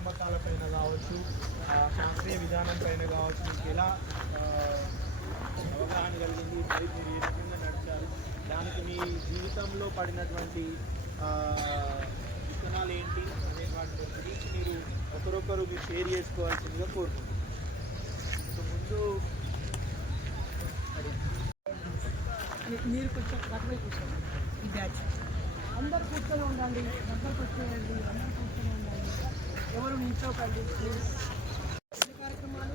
మూఢనమ్మకాలపైన కావచ్చు, శాస్త్రీయ విధానం పైన కావచ్చు, మీకు ఎలా అవగాహన కలిగింది, మరి మీరు ఏ రకంగా నడిచారు, దానికి మీ జీవితంలో పడినటువంటి విత్తనాలు ఏంటి అనే వాటి గురించి మీరు ఒకరొకరు మీరు షేర్ చేసుకోవాల్సిందిగా కోరుకుంటున్నాను. ముందు మీరు కొంచెం అటువై కూర్చోండి. ఈ బ్యాచ్ అందరు కూర్చొని ఉండండి, దగ్గరకు వచ్చేయండి, అందరు కూర్చొని ఉండండి, ఎవరు నిల్చోకండి. కార్యక్రమాలు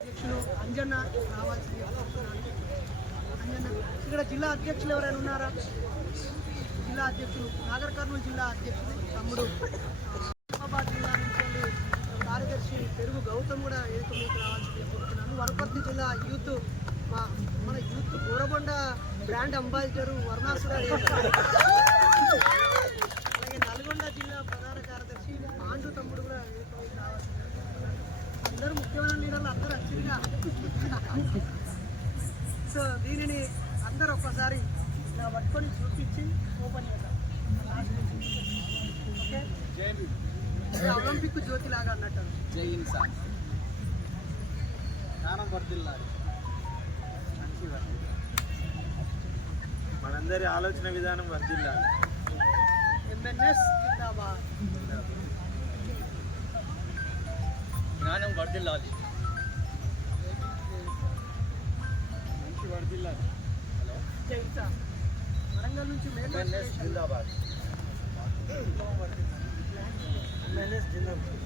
అధ్యక్షులు అంజన్న రావాల్సింది. అంజన్న ఇక్కడ జిల్లా అధ్యక్షులు ఎవరైనా ఉన్నారా? జిల్లా అధ్యక్షులు నాగర్ కర్నూలు జిల్లా అధ్యక్షులు తమ్ముడు నిజామాబాద్ జిల్లా నుంచి కార్యదర్శి పెరుగు గౌతమ్ కూడా ఏకమైకి రావాల్సింది కోరుతున్నాను. వనపర్తి జిల్లా యూత్ మన యూత్ గోరబండ బ్రాండ్ అంబాసిడరు వర్ణాసుర, అలాగే నల్గొండ జిల్లా ప్రధాన కార్యదర్శి ఆండు తమ్ముడు కూడా ఏకమైకి రావాల్సింది. అందరూ ముఖ్యమైన లీడర్లు అందరూ వచ్చిందిగా. సో దీనిని అందరూ ఒక్కసారి ఇలా పట్టుకొని చూపించి ఓపెన్ చేద్దాం. ఓకే, ఒలింపిక్ జ్యోతి లాగా అన్నట్టు. జై ఇన్సాన్, జ్ఞానం వర్ధిల్లాలి, మంచి వర్ధిల్లాలి, మనందరి ఆలోచన విధానం వర్ధిల్లాలి. ఎంఎన్ఎస్ జిందాబాద్, జ్ఞానం వర్ధిల్లాలి, మంచి వర్ధిల్లాలి. హలో, జై ఇన్సాన్. వరంగల్ నుంచి ఎంఎన్ఎస్ జిందాబాద్, ఎంఎన్ఎస్ జిందాబాద్.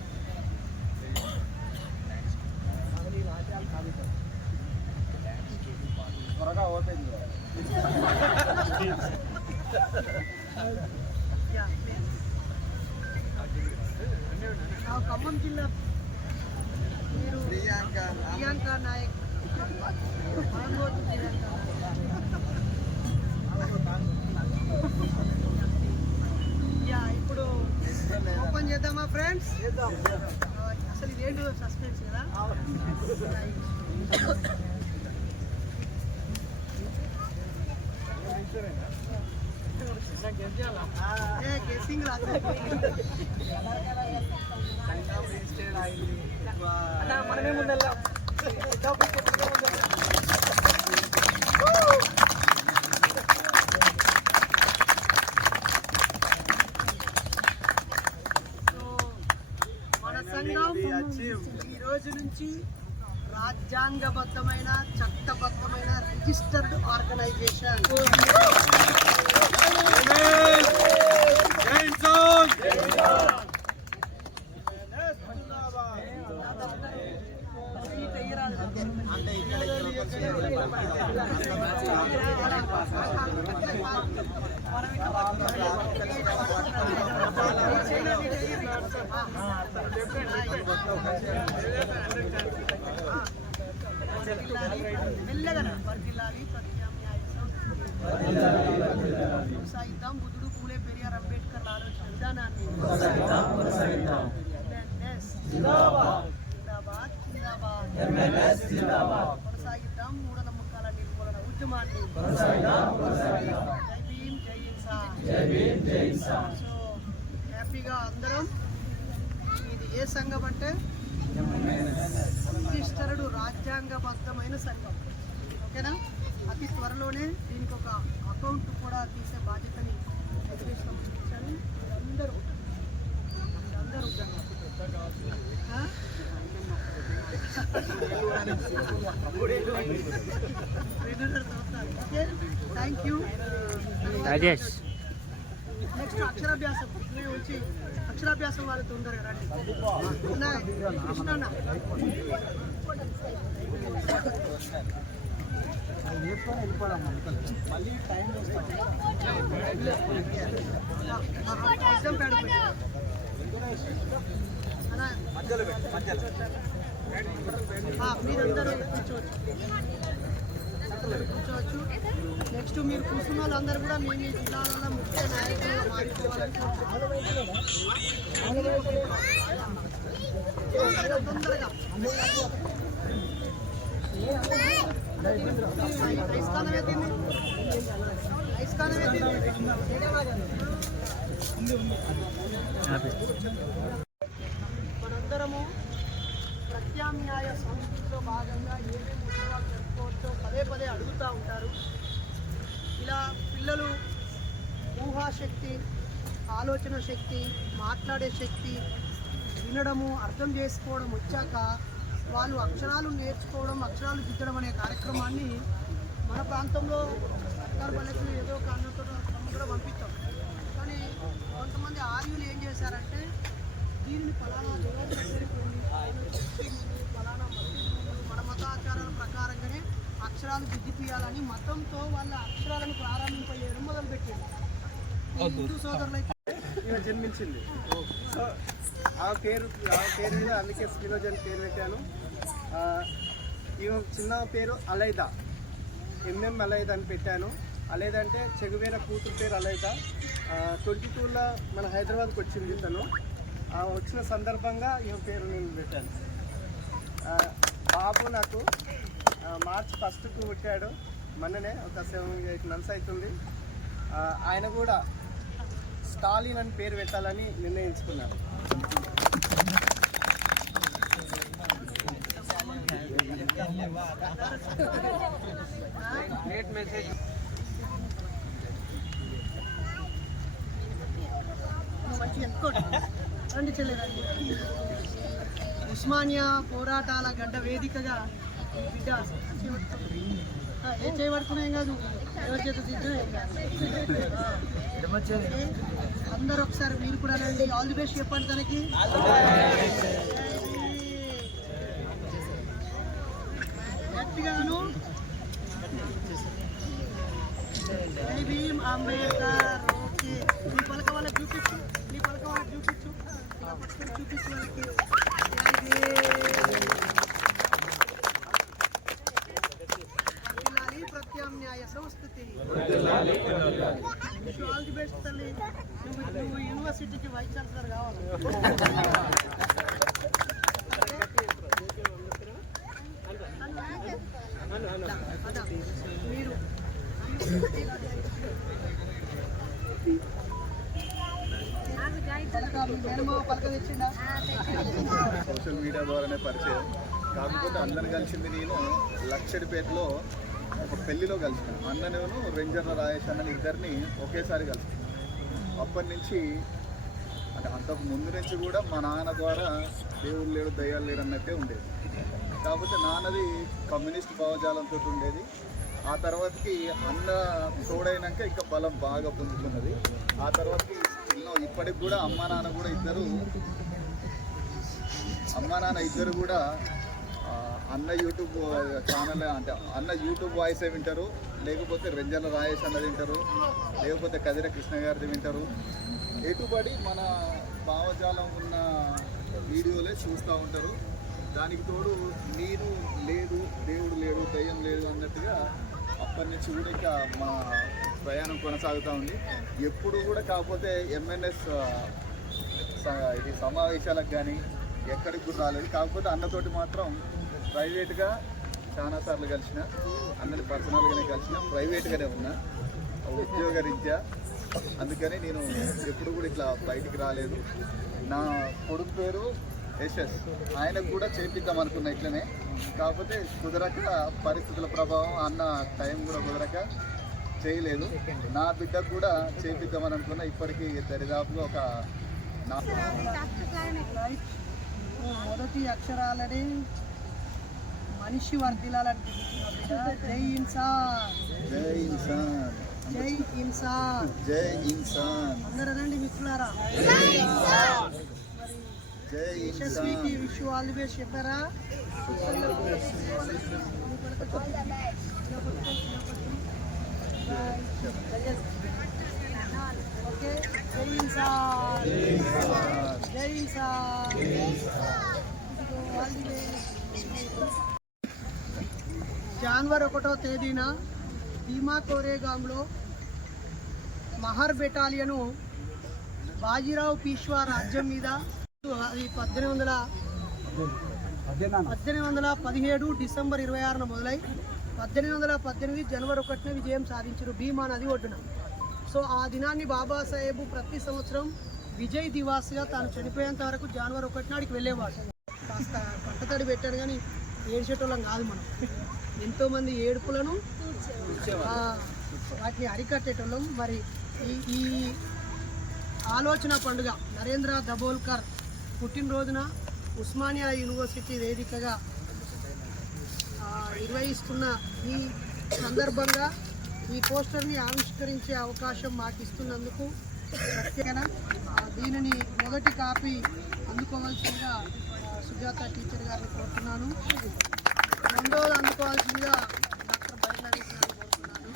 త్వరగా ఓపెన్ ఖమ్మం జిల్లా మీరు ప్రియాంక నాయక్, ఇప్పుడు ఓపెన్ చేద్దామా ఫ్రెండ్స్? అసలు ఇదేంటో సస్పెన్స్ కదా. గెస్సింగ్ రాదు. మనమే ముందెల్లా మన సంఘం ఈ రోజు నుంచి రాజ్యాంగబద్ధమైన చట్టబద్ధమైన రిజిస్టర్డ్ ఆర్గనైజేషన్. మెల్లగా వర్ధిల్లాలి, కొనసాగిద్దాం బుద్ధుడు, పూలే, పెరియార్, అంబేద్కర్ ఆలోచన విధానాన్ని. కొనసాగిద్దాం మూఢనమ్మకాల నిర్మూలన ఉద్యమాన్ని. జై భీమ్, జై ఇన్సాన్. సో హ్యాపీగా అందరం. ఇది ఏ సంఘం అంటే రిజిస్టర్డ్ రాజ్యాంగబద్ధమైన సంఘం. ఓకేనా? అతి త్వరలోనే దీనికి ఒక అకౌంట్ కూడా తీసే బాధ్యతని ఎదురేస్తాం. అందరూ ఓకే, థ్యాంక్ యూ. నెక్స్ట్ అక్షరాభ్యాసం వచ్చి అక్షరాభ్యాసం వాళ్ళు తొందరగా రండి. కృష్ణ మళ్ళీ టైం మీరందరూ కూర్చోవచ్చు. కూర్చోవచ్చు. నెక్స్ట్ మీరు కూర్చున్న వాళ్ళందరూ కూడా మేము ఈ జిల్లాలో ముఖ్య నాయకులుగా మారిపోవాలని తొందరగా మనందరము ప్రత్యామ్నాయ సంస్కృతిలో భాగంగా ఏమేమి ఉత్సవాలు జరుపుకోవచ్చో పదే పదే అడుగుతూ ఉంటారు. ఇలా పిల్లలు ఊహాశక్తి, ఆలోచన శక్తి, మాట్లాడే శక్తి, వినడము, అర్థం చేసుకోవడం వచ్చాక వాళ్ళు అక్షరాలు నేర్చుకోవడం, అక్షరాలు దిద్దడం అనే కార్యక్రమాన్ని మన ప్రాంతంలో సర్కారు బల్లెకులు ఏదో కారణంతో కూడా పంపిస్తాం. కానీ కొంతమంది ఆర్యులు ఏం చేశారంటే దీనిని ఫలానా ఫలానా మన మతాచారాల ప్రకారంగానే అక్షరాలు దిద్దిపియాలని మతంతో వాళ్ళ అక్షరాలను ప్రారంభింపజేయడం మొదలుపెట్టింది. హిందూ సోదరులైతే జన్మించింది. సో ఆ పేరు మీద అందుకే స్పినోజా అని పేరు పెట్టాను. చిన్న పేరు అలైదా, ఎంఎం అలైదా అని పెట్టాను. అలైదా అంటే చెగువేర కూతురు పేరు అలైదా. 22లో మన హైదరాబాద్కి వచ్చింది తను. వచ్చిన సందర్భంగా ఈ పేరు నేను పెట్టాను. బాబు నాకు మార్చ్ 1కు పుట్టాడు. మొన్ననే ఒక 7-8 months అవుతుంది. ఆయన కూడా స్టాలిన్ అని పేరు పెట్టాలని నిర్ణయించుకున్నారు. రండి చెల్లిరండి. ఉస్మానియా పోరాటాల గడ్డ వేదికగా బిడ్డ ఏం చేయబడుతున్నాయి కాదు, ఎవరి చేత అందరూ ఒకసారి మీరు కూడా రండి. ఆల్ ది బెస్ట్ చెప్పండి తనకి. గట్టిగాను జై భీమ్ అంబేద్కర్. ఓకే, నీ పలక వాళ్ళకి చూపించు, నీ పలక వాళ్ళకి చూపించు, ఇలా పట్టుకొని చూపించు వాళ్ళకి. ప్రత్యామ్నాయ సంస్కృతి. ఆల్ ది బెస్ట్ తల్లి. నువ్వు యూనివర్సిటీకి వైస్ ఛాన్సలర్ కావాలి. మీరు సోషల్ మీడియా ద్వారానే పరిచయం. కాకపోతే అందరిని కలిసింది నేను లక్షడిపేటలో ఒక పెళ్లిలో కలిసిన. అన్ననేను రెంజర్ల రాయేష్ అన్నని ఇద్దరిని ఒకేసారి కలిసిన. అప్పటి నుంచి అంటే అంతకు ముందు నుంచి కూడా మా నాన్న ద్వారా దేవుడు లేడు దయ్యాలు లేడు అన్నట్టే ఉండేది. కాకపోతే నాన్నది కమ్యూనిస్ట్ భావజాలంతో ఉండేది. ఆ తర్వాతకి అన్న తోడైనాక ఇంకా బలం బాగా పొందుతున్నది. ఆ తర్వాతకి ఇప్పటికి కూడా అమ్మా నాన్న ఇద్దరు కూడా అన్న యూట్యూబ్ ఛానల్ అంటే అన్న యూట్యూబ్ వాయిసే వింటారు, లేకపోతే రెంజర్ల రాయేష్ అన్నది వింటారు, లేకపోతే కదిర కృష్ణ గారిది వింటారు. ఎటుబడి మన భావజాలం ఉన్న వీడియోలే చూస్తూ ఉంటారు. దానికి తోడు నేను లేదు, దేవుడు లేడు, దయ్యం లేదు అన్నట్టుగా అప్పటి నుంచి కూడా ఇంకా మా ప్రయాణం కొనసాగుతూ ఉంది. ఎప్పుడు కూడా కాకపోతే ఎంఎన్ఎస్ ఇది సమావేశాలకు కానీ ఎక్కడికి కూడా రాలేదు. కాకపోతే అన్నతోటి మాత్రం ప్రైవేట్గా చాలాసార్లు కలిసిన, అన్నని పర్సనల్గానే కలిసిన, ప్రైవేట్గానే ఉన్నా ఉద్యోగ రీత్యా. అందుకని నేను ఎప్పుడు కూడా ఇట్లా బయటికి రాలేదు. నా కొడుకు పేరు యశస్, ఆయనకు కూడా చేపిద్దాం అనుకున్నా ఇట్లనే. కాకపోతే కుదరక పరిస్థితుల ప్రభావం, అన్న టైం కూడా కుదరక చేయలేదు. నా బిడ్డకు కూడా చేపిద్దామని అనుకున్నా. ఇప్పటికీ దరిదాపుగా ఒక మొదటి అక్షరాలని మనిషి వర్ధిల్లాలని. జై ఇన్సాన్, జై ఇన్సాన్, జై ఇన్సాన్, జై ఇన్సాన్. అందరూ రండి మిత్రులారా. జై యశస్వికి విష్ ఆల్ ది బెస్ట్ చెప్పారా? ఓకే, జై ఇన్సాన్, జై ఇన్సాన్. All the best. జనవరి 1వ తేదీన భీమా కోరేగాంలో మహర్ బెటాలియను బాజీరావు పీష్వా రాజ్యం మీద అది 1817 డిసెంబర్ 26న మొదలై 1818 జనవరి 1న విజయం సాధించారు భీమా నది ఒడ్డున. సో ఆ దినాన్ని బాబాసాహెబ్ ప్రతి సంవత్సరం విజయ్ దివాస్గా తాను చనిపోయేంత వరకు జనవరి 1 నాడికి వెళ్ళేవాడు. కాస్త పట్టతడి పెట్టారు కానీ ఏడ్చేటోళ్ళం కాదు మనం. ఎంతోమంది ఏడుపులను వాటిని అరికట్టేటోళ్ళం. మరి ఈ ఆలోచన పండుగ నరేంద్ర దబోల్కర్ పుట్టినరోజున ఉస్మానియా యూనివర్సిటీ వేదికగా నిర్వహిస్తున్న ఈ సందర్భంగా ఈ పోస్టర్ని ఆవిష్కరించే అవకాశం మాకు ఇస్తున్నందుకు ప్రత్యేకంగా దీనిని మొదటి కాపీ అందుకోవాల్సిందిగా సుజాత టీచర్ గారిని కోరుతున్నాను. రెండవది అందుకోవాల్సిందిగా డాక్టర్ బైర్లవి గారిని కోరుతున్నాను.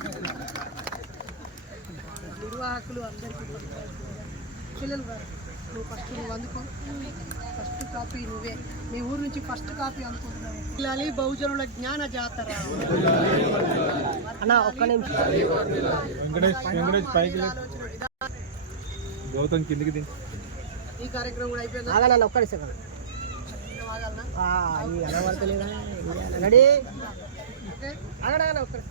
నిర్వాహకులు అందరికీ పిల్లలు గారు నువ్వు అందుకో. ఫస్ట్ కాపీ నువ్వే, మీ ఊరు నుంచి ఫస్ట్ కాపీ అనుకుంటున్నావు. పిల్లలి బహుజనుల జ్ఞాన జాతర. ఒక్క నిమిషం ఈ కార్యక్రమం కూడా అయిపోయింది. ఒక్కడి సెకండ్ రెడీ ఒక్కడి.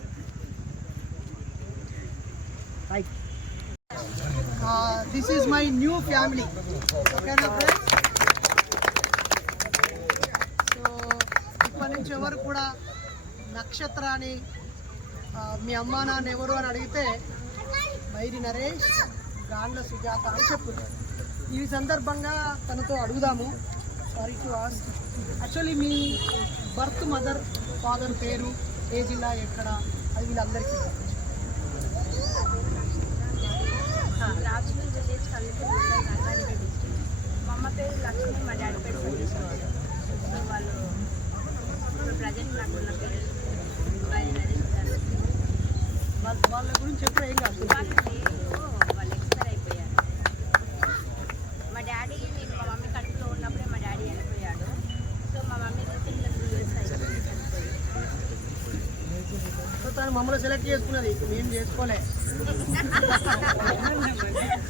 This is my new family. Okay, na friends? So, ఇప్పటి నుంచి ఎవరు కూడా నక్షత్ర అని మీ అమ్మా నాన్న ఎవరు అని అడిగితే బైరి నరేష్, గాండ్ల సుజాత అని చెప్పుతారు. ఈ సందర్భంగా తనతో అడుగుదాము. సారీ టు ఆస్క్, యాక్చువల్లీ మీ బర్త్ మదర్ ఫాదర్ పేరు, ఏ జిల్లా, ఎక్కడ, అది వీళ్ళందరికీ రాజమండ్రి విలేజ్ కల్లిపూర్ రంగారెడ్డి డిస్ట్రిక్ట్. మా అమ్మ పేరు లక్ష్మి, మా డాడీ పేరు సతీష్. సో వాళ్ళు ఇప్పుడు ప్రజెంట్ నాకు ఉన్న పేరు వాళ్ళ గురించి చెప్పడం ఏం కాదు. వాళ్ళు ఎక్స్పైర్ అయిపోయారు. మా డాడీ నేను మా మమ్మీ కడుపులో ఉన్నప్పుడే మా డాడీ వెళ్ళిపోయాడు. సో మా మమ్మీకి 2 years అయిపోయింది. సో తను మమ్మల్ని సెలెక్ట్ చేసుకున్నది, మేము చేసుకోలే.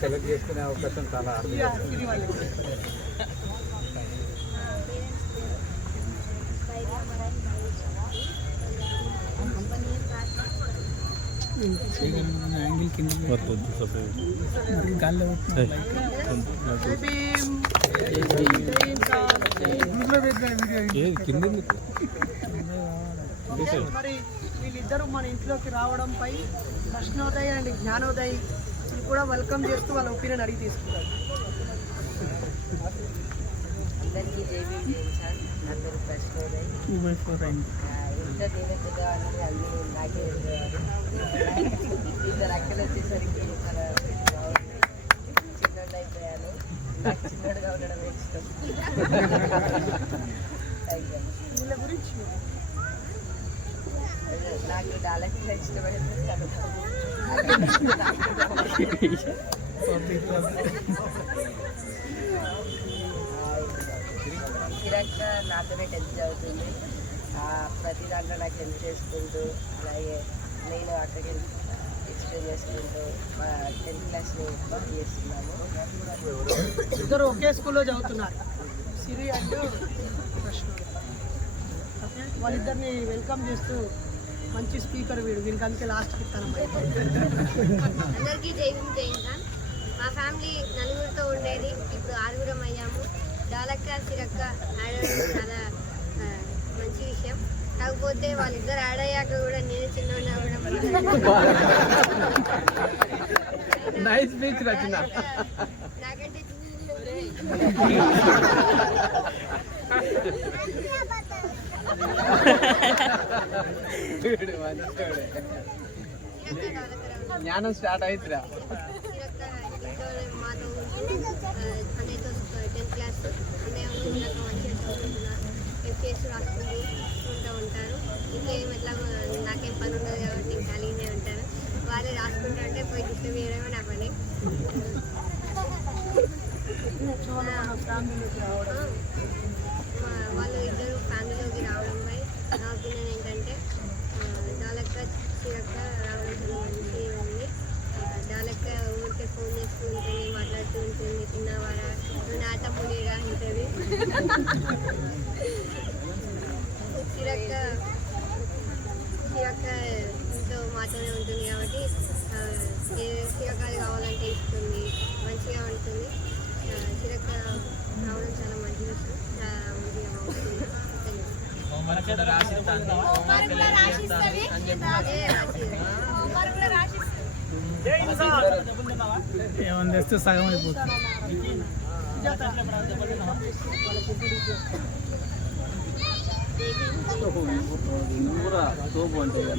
సెలెక్ట్ చేసుకునే అవకాశం చాలా మరి వీళ్ళిద్దరూ మన ఇంట్లోకి రావడంపై కృష్ణోదయ్ అండ్ జ్ఞానోదయ్ కూడా వెల్కమ్ చేస్తూ వాళ్ళ ఒపీనియన్ అడిగి తీసుకుంటారు. అందరికీ జైవీ సార్, నా పేరు కృష్ణోదయ్. ఇంట్లో దేవతగా అని అందరూ నాకే ఇద్దరు అక్కలు వచ్చేసరికి మన చిన్నోళ్ళు అయిపోయాను. నాకు చిన్నోడుగా ఉండడం ఇష్టం. వీళ్ళ గురించి నాకు డాలెక్ట్ ఇష్టపడింది. కిరణ్ నాతోనే 10th చదువుతుంది. ప్రతి దాంట్లో నాకు హెల్ప్ చేసుకుంటూ, అలాగే నేను అక్కడికి ఎక్స్ప్లెయిన్ చేసుకుంటూ మా 10th క్లాస్ని బాగా చేస్తున్నాము. ఇద్దరు ఒకే స్కూల్లో చదువుతున్నారు, సిరి అండ్ కృష్ణోదయ్. వాళ్ళిద్దరిని వెల్కమ్ చేస్తూ మంచి స్పీకర్ వీడికి అందుకే లాస్ట్కి ఇస్తాను. అందరికీ జై భీమ్, జై హింద్. మా ఫ్యామిలీ నలుగురితో ఉండేది, ఇప్పుడు 6 అయ్యాము. డాలక్క సిరక్క ఆడడం చాలా మంచి విషయం. కాకపోతే వాళ్ళిద్దరు ఆడయ్యాక కూడా నేను చిన్న అవ్వడం నాకంటే జ్ఞానం స్టార్ట్ అవుతుందా? మాతో అన్నయ్యతో 10th క్లాస్ అన్నయ్య మంచిగా చదువుకుంటున్నారు, కేసు రాసుకుంటూ ఉంటారు. ఇంకేం ఎట్లా నాకేం పని ఉండదు కాబట్టి నేను ఖాళీనే ఉంటాను. వాళ్ళే రాసుకుంటా అంటే పోయి డిస్టర్బ్ చేయడమే నా పని. వాళ్ళు ఇద్దరు ఫ్యామిలీలోకి రావడంపై నా ఒపీనియన్ ఏంటంటే చిరక్కతో మాత్రమే ఉంటుంది కాబట్టి చిరకాలు కావాలంటే ఇస్తుంది, మంచిగా ఉంటుంది. చిరక్క రావడం చాలా మంచి విషయం, చాలా మంచిగా ఉంటుంది. ఏమన్నా తెస్తే సగం అయిపోతుంది.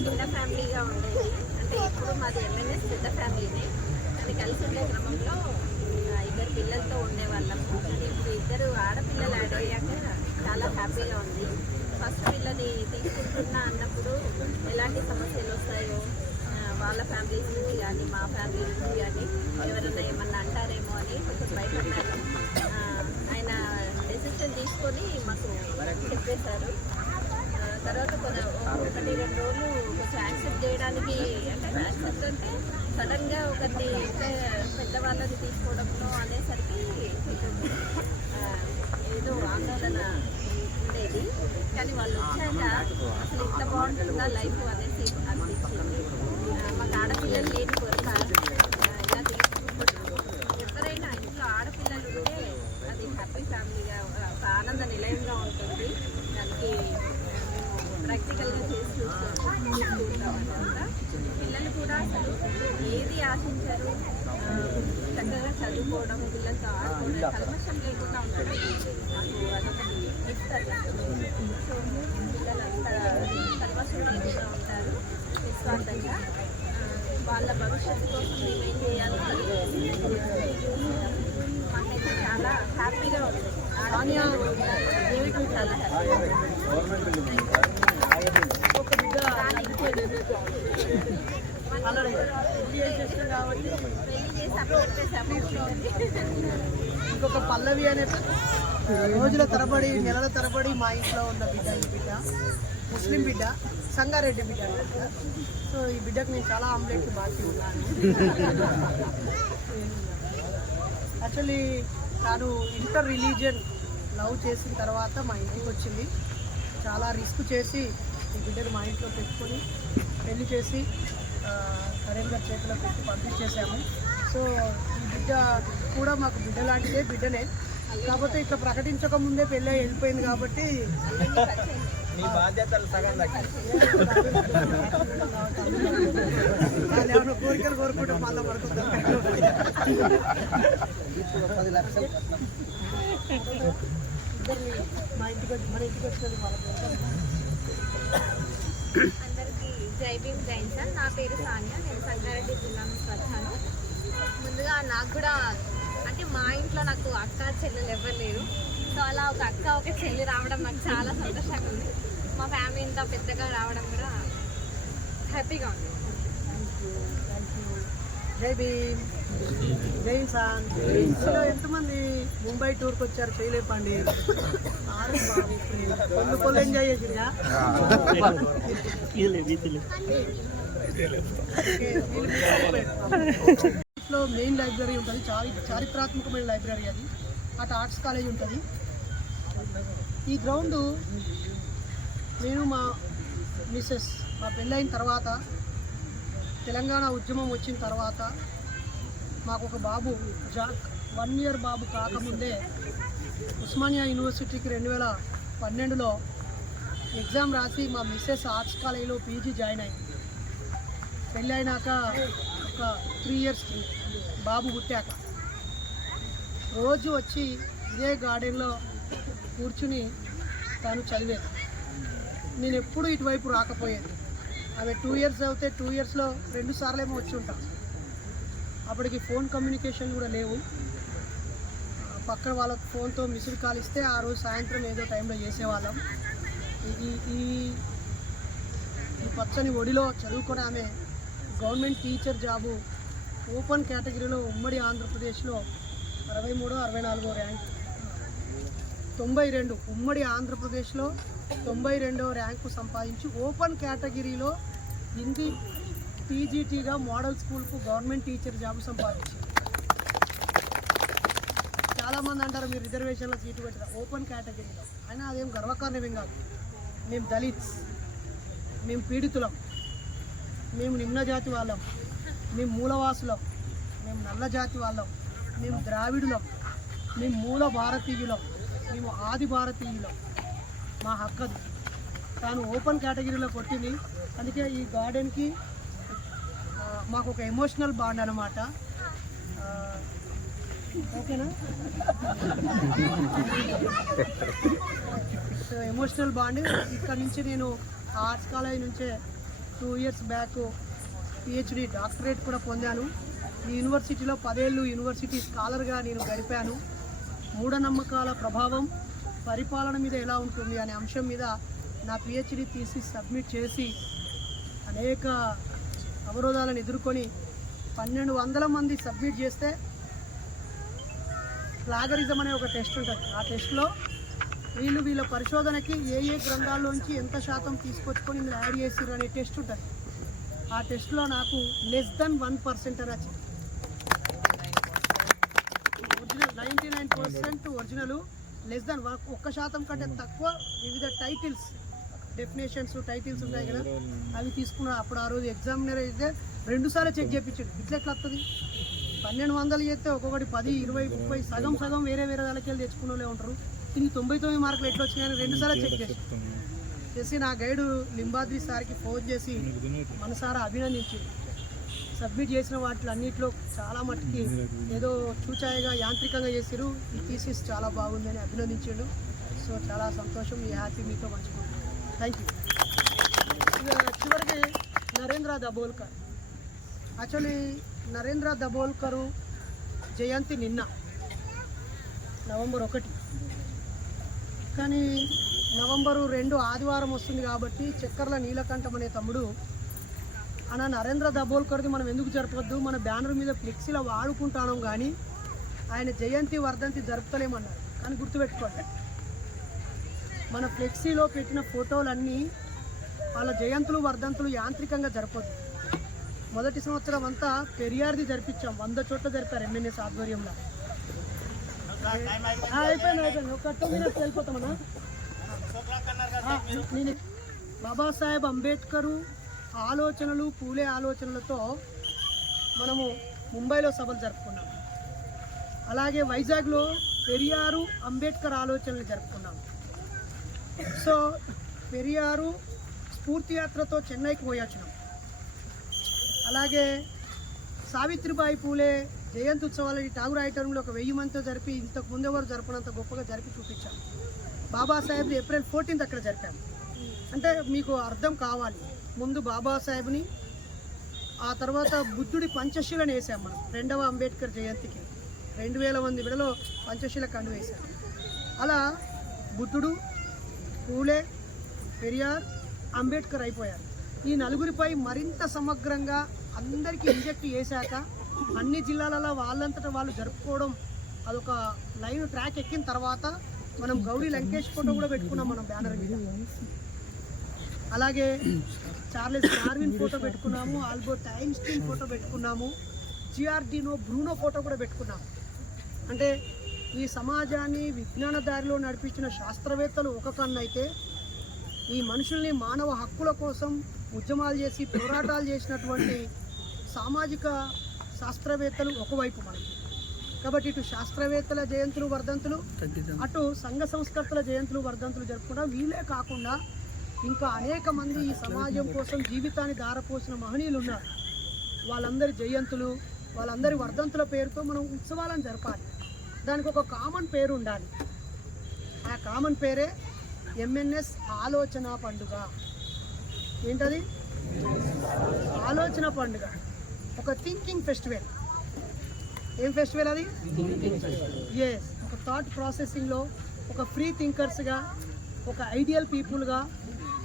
చిన్న ఫ్యామిలీగా ఉండేది, అంటే ఇప్పుడు మాది ఎంఎన్ఎస్ పెద్ద ఫ్యామిలీనే. అది కలిసి ఉండే క్రమంలో ఇద్దరు పిల్లలతో ఉండేవాళ్ళము. ఇప్పుడు ఇద్దరు ఆడపిల్లలు యాడ్ అయ్యాక చాలా హ్యాపీగా ఉంది. ఫస్ట్ పిల్లని తీసుకుంటున్నా అన్నప్పుడు ఎలాంటి సమస్యలు వస్తాయో వాళ్ళ ఫ్యామిలీస్ నుంచి కానీ మా ఫ్యామిలీ నుంచి కానీ ఎవరైనా ఏమన్నా అంటారేమో అని కొంచెం భయపడ్డాను. ఆయన డెసిషన్ తీసుకొని మాకు చెప్పేశారు. తర్వాత ఒకటి 2 రోజులు కొంచెం యాక్సెప్ట్ చేయడానికి, అంటే యాక్సెప్ట్ అంటే సడన్గా ఒకరిని పెద్దవాళ్ళని తీసుకోవడంలో అనేసరికి ఏదో ఆందోళన ఉండేది. కానీ వాళ్ళు వచ్చాక అసలు ఇంత బాగుంటుందా లైఫ్ అనేసి అనిపించింది. మాకు ఆడపిల్లలు లేని కొరత ఇలా తీసుకుంటున్నాము. ఎవరైనా ఇంట్లో ఆడపిల్లలు ఉంటే అది హ్యాపీ ఫ్యామిలీగా, ఒక ఆనంద నిలయంగా ఉంటుంది. దానికి ప్రాక్టికల్గా చేసి చూసుకుంటామన్నమాట. పిల్లలు కూడా అసలు ఏది ఆశించారు, చక్కగా చదువుకోవడం, పిల్లలతో ఆడుకోవడం, కల్మషం లేకుండా ఉండడం నాకు అదొకటి గిఫ్ట్ అన్నట్టు. సో పిల్లలంతా కల్మషం లేకుండా ఉంటారు, నిస్వార్థంగా. వాళ్ళ భవిష్యత్తు కోసం మేమేం చేయాలో మాకైతే చాలా హ్యాపీగా ఉంది. చాలా ఇంకొక పల్లవి అనే రోజుల తరబడి, నెలల తరబడి మా ఇంట్లో ఉన్న బిడ్డ, ఈ బిడ్డ ముస్లిం బిడ్డ, సంగారెడ్డి బిడ్డ అనమాట. సో ఈ బిడ్డకు నేను చాలా ఆమ్లెట్ బాకీ ఉన్నాను. యాక్చువల్లీ తాను ఇంటర్ రిలీజియన్ లవ్ చేసిన తర్వాత మా ఇంటికి వచ్చింది. చాలా రిస్క్ చేసి ఈ బిడ్డను మా ఇంట్లో పెట్టుకొని పెళ్లి చేసి కరీంగర్ చేతిలో పెట్టి పంపించేసాము. సో ఈ బిడ్డ కూడా మాకు బిడ్డ లాంటిదే, బిడ్డనే. కాకపోతే ఇట్లా ప్రకటించక ముందే పెళ్ళి వెళ్ళిపోయింది కాబట్టి మీ బాధ్యతలు సగం ఏమైనా కోరికలు కోరుకుంటే మళ్ళీ పడుకుంటాం. మా ఇంటికి వచ్చి మన ఇంటికి వచ్చినది అందరికీ జై భీమ్ జై సార్. నా పేరు సానియా, నేను సంగారెడ్డి జిల్లా నుంచి వచ్చాను. ముందుగా నాకు కూడా అంటే మా ఇంట్లో నాకు అక్క చెల్లెలు ఎవరు లేరు. సో అలా ఒక అక్క ఒక చెల్లి రావడం నాకు చాలా సంతోషంగా ఉంది. మా ఫ్యామిలీ ఇంత పెద్దగా రావడం కూడా హ్యాపీగా ఉంది. జై భీమ్, జై సాన్. ఎంతమంది ముంబై టూర్కి వచ్చారు చేయలేపండి. కొల్లు ఎంజాయ్ చేసిందా? లో మెయిన్ లైబ్రరీ ఉంటుంది, చారిత్రాత్మకమైన లైబ్రరీ అది. అటు ఆర్ట్స్ కాలేజ్ ఉంటుంది. ఈ గ్రౌండ్ నేను మా మిస్సెస్ మా పెళ్ళైన తర్వాత, తెలంగాణ ఉద్యమం వచ్చిన తర్వాత మాకు ఒక బాబు జాక్ 1 ఇయర్ బాబు కాకముందే ఉస్మానియా యూనివర్సిటీకి 2012లో ఎగ్జామ్ రాసి మా మిస్సెస్ ఆర్ట్స్ కాలేజీలో పీజీ జాయిన్ అయింది. పెళ్ళైనాక ఒక 3 ఇయర్స్ బాబు పుట్టాక రోజు వచ్చి ఇదే గార్డెన్లో కూర్చుని తాను చదివేది. నేను ఎప్పుడూ ఇటువైపు రాకపోయేది. ఆమె 2 ఇయర్స్ అవుతే 2 ఇయర్స్లో 2 సార్లు ఏమో వచ్చి ఉంటాం. అప్పటికి ఫోన్ కమ్యూనికేషన్ కూడా లేవు. పక్కన వాళ్ళకి ఫోన్తో మిస్డ్ కాల్ ఇస్తే ఆ రోజు సాయంత్రం ఏదో టైంలో చేసేవాళ్ళం. ఈ పచ్చని ఒడిలో చదువుకొని ఆమె గవర్నమెంట్ టీచర్ జాబు ఓపెన్ కేటగిరీలో ఉమ్మడి ఆంధ్రప్రదేశ్లో 63, 64 ర్యాంక్, 92 ఉమ్మడి ఆంధ్రప్రదేశ్లో 92వ ర్యాంకు సంపాదించి ఓపెన్ కేటగిరీలో హిందీ టీజీటీగా మోడల్ స్కూల్కు గవర్నమెంట్ టీచర్ జాబ్ సంపాదించింది. చాలా చాలామంది అంటారు మీరు రిజర్వేషన్లో సీటు పెట్టారు ఓపెన్ కేటగిరీలో, అయినా అదేం గర్వకారణమేం కాదు. మేము దళిత్స్, మేము పీడితులం, మేము నిమ్న జాతి వాళ్ళం, మేము మూలవాసులం, మేము నల్ల జాతి వాళ్ళం, మేము ద్రావిడులం, మేము మూల భారతీయులం, మేము ఆది భారతీయులం. మా హక్కది. తాను ఓపెన్ కేటగిరీలో కొట్టింది. అందుకే ఈ గార్డెన్కి మాకు ఒక ఎమోషనల్ బాండ్ అన్నమాట. ఓకేనా? So emotional bond. ఇక్కడ నుంచి నేను ఆర్ట్స్ కాలేజ్ నుంచే 2 years బ్యాక్ పిహెచ్డి డాక్టరేట్ కూడా పొందాను. ఈ యూనివర్సిటీలో 10 ఏళ్ళు యూనివర్సిటీ స్కాలర్గా నేను గడిపాను. మూఢనమ్మకాల ప్రభావం పరిపాలన మీద ఎలా ఉంటుంది అనే అంశం మీద నా పిహెచ్డి థీసిస్ సబ్మిట్ చేసి అనేక అవరోధాలను ఎదుర్కొని 1200 మంది సబ్మిట్ చేస్తే ప్లాగరిజం అనే ఒక టెస్ట్ ఉంటుంది. ఆ టెస్ట్లో వీళ్ళ పరిశోధనకి ఏ గ్రంథాల్లోంచి ఎంత శాతం తీసుకొచ్చుకొని మీరు యాడ్ చేసిర్రు అనే టెస్ట్ ఉంటుంది. ఆ టెస్ట్లో నాకు <1% అని వచ్చింది. ఒరిజినల్ 99% ఒరిజినల్, <1% కంటే తక్కువ వివిధ టైటిల్స్, డెఫినేషన్స్ టైటిల్స్ ఉంటాయి కదా, అవి తీసుకున్నా. అప్పుడు ఆ రోజు ఎగ్జామినర్ అయితే 2 సార్లు చెక్ చేయించాడు. ఇట్లా వస్తుంది 1200 చేస్తే ఒక్కొక్కటి 10, 20, 30 సగం వేరే దానికి వెళ్ళి తెచ్చుకున్న వాళ్ళే ఉంటారు. దీనికి 99 మార్కులు ఎట్లా వచ్చినాయని 2 సార్లు చెక్ చేసి నా గైడు లింబాద్రి సార్కి ఫోన్ చేసి మనసారా అభినందించి సబ్మిట్ చేసిన వాటిలో అన్నింటిలో చాలా మట్టుకి ఏదో చూచాయిగా యాంత్రికంగా చేసిరు. ఈ థీసిస్ చాలా బాగుందని అభినందించాడు. సో చాలా సంతోషం. ఈ హ్యాపీ మీతో పంచుకుంటాను. Thank you. చివరికి నరేంద్ర దబోల్కర్. యాక్చువల్లీ నరేంద్ర దబోల్కరు జయంతి నిన్న November 1, కానీ November 2 ఆదివారం వస్తుంది కాబట్టి చక్కర్ల నీలకంఠం అనే తమ్ముడు అన్న నరేంద్ర దబోల్కర్ది మనం ఎందుకు జరపొద్దు, మన బ్యానర్ మీద ఫ్లెక్సీలో వాడుకుంటాం కానీ ఆయన జయంతి వర్ధంతి జరుపుతలేమన్నారు. కానీ గుర్తుపెట్టుకోండి, మన ఫ్లెక్సీలో పెట్టిన ఫోటోలన్నీ వాళ్ళ జయంతులు వర్ధంతులు యాంత్రికంగా జరపొద్దు. మొదటి సంవత్సరం అంతా పెరియార్ది జరిపించాం, 100 చోట్ల జరిపారు ఎంఎన్ఎస్ ఆధ్వర్యంలో. అయిపోయింది ఒక 2 minutes వెళ్ళిపోతామన్నా. నేను బాబాసాహెబ్ అంబేద్కర్ ఆలోచనలు, పూలే ఆలోచనలతో మనము ముంబైలో సభలు జరుపుకున్నాం. అలాగే వైజాగ్లో పెరియారు అంబేద్కర్ ఆలోచనలు జరుపుకున్నాం. సో పెరియారు స్ఫూర్తి యాత్రతో చెన్నైకి పోయొచ్చినాం. అలాగే సావిత్రిబాయి పూలే జయంతి ఉత్సవాలని ఠాగూర్ ఆడిటోరియంలో ఒక 1000 మందితో జరిపి ఇంతకు ముందెవరు జరపనంత గొప్పగా జరిపి చూపించాం. బాబాసాహెబ్ April 14 అక్కడ జరిపాము. అంటే మీకు అర్థం కావాలి, ముందు బాబాసాహెబ్ని, ఆ తర్వాత బుద్ధుడి పంచశీలను వేసాం మనం 2వ అంబేద్కర్ జయంతికి. 2000 మంది విడలో పంచశీల కండు వేశాం. అలా బుద్ధుడు, పూలే, పెరియార్, అంబేద్కర్ అయిపోయారు. ఈ నలుగురిపై మరింత సమగ్రంగా అందరికీ ఇంజెక్ట్ చేశాక అన్ని జిల్లాలలో వాళ్ళంతటా వాళ్ళు జరుపుకోవడం అదొక ట్రాక్ ఎక్కిన తర్వాత మనం గౌరీ లంకేష్ ఫోటో కూడా పెట్టుకున్నాం మనం బ్యానర్ మీద. అలాగే చార్లెస్ డార్విన్ ఫోటో పెట్టుకున్నాము, ఆల్బర్ట్ ఐన్స్టీన్ ఫోటో పెట్టుకున్నాము, జిఆర్డినో బ్రూనో ఫోటో కూడా పెట్టుకున్నాము. అంటే ఈ సమాజాన్ని విజ్ఞాన దారిలో నడిపించిన శాస్త్రవేత్తలు ఒక కన్ను అయితే, ఈ మనుషుల్ని మానవ హక్కుల కోసం ఉద్యమాలు చేసి పోరాటాలు చేసినటువంటి సామాజిక శాస్త్రవేత్తలు ఒకవైపు మనకి. కాబట్టి ఇటు శాస్త్రవేత్తల జయంతులు వర్ధంతులు, అటు సంఘ సంస్కర్తల జయంతులు వర్ధంతులు జరుపుకోవడం. వీళ్ళే కాకుండా ఇంకా అనేక మంది ఈ సమాజం కోసం జీవితాన్ని దారపోసిన మహనీయులు ఉన్నారు. వాళ్ళందరి జయంతులు, వాళ్ళందరి వర్ధంతుల పేరుతో మనం ఉత్సవాలను జరపాలి. దానికి ఒక కామన్ పేరు ఉండాలి. ఆ కామన్ పేరే ఎంఎన్ఎస్ ఆలోచన పండుగ. ఏంటది? ఆలోచన పండుగ. ఒక థింకింగ్ ఫెస్టివల్. ఏం ఫెస్టివల్ అది? ఎస్, ఒక థాట్ ప్రాసెసింగ్లో ఒక ఫ్రీ థింకర్స్గా, ఒక ఐడియల్ పీపుల్గా,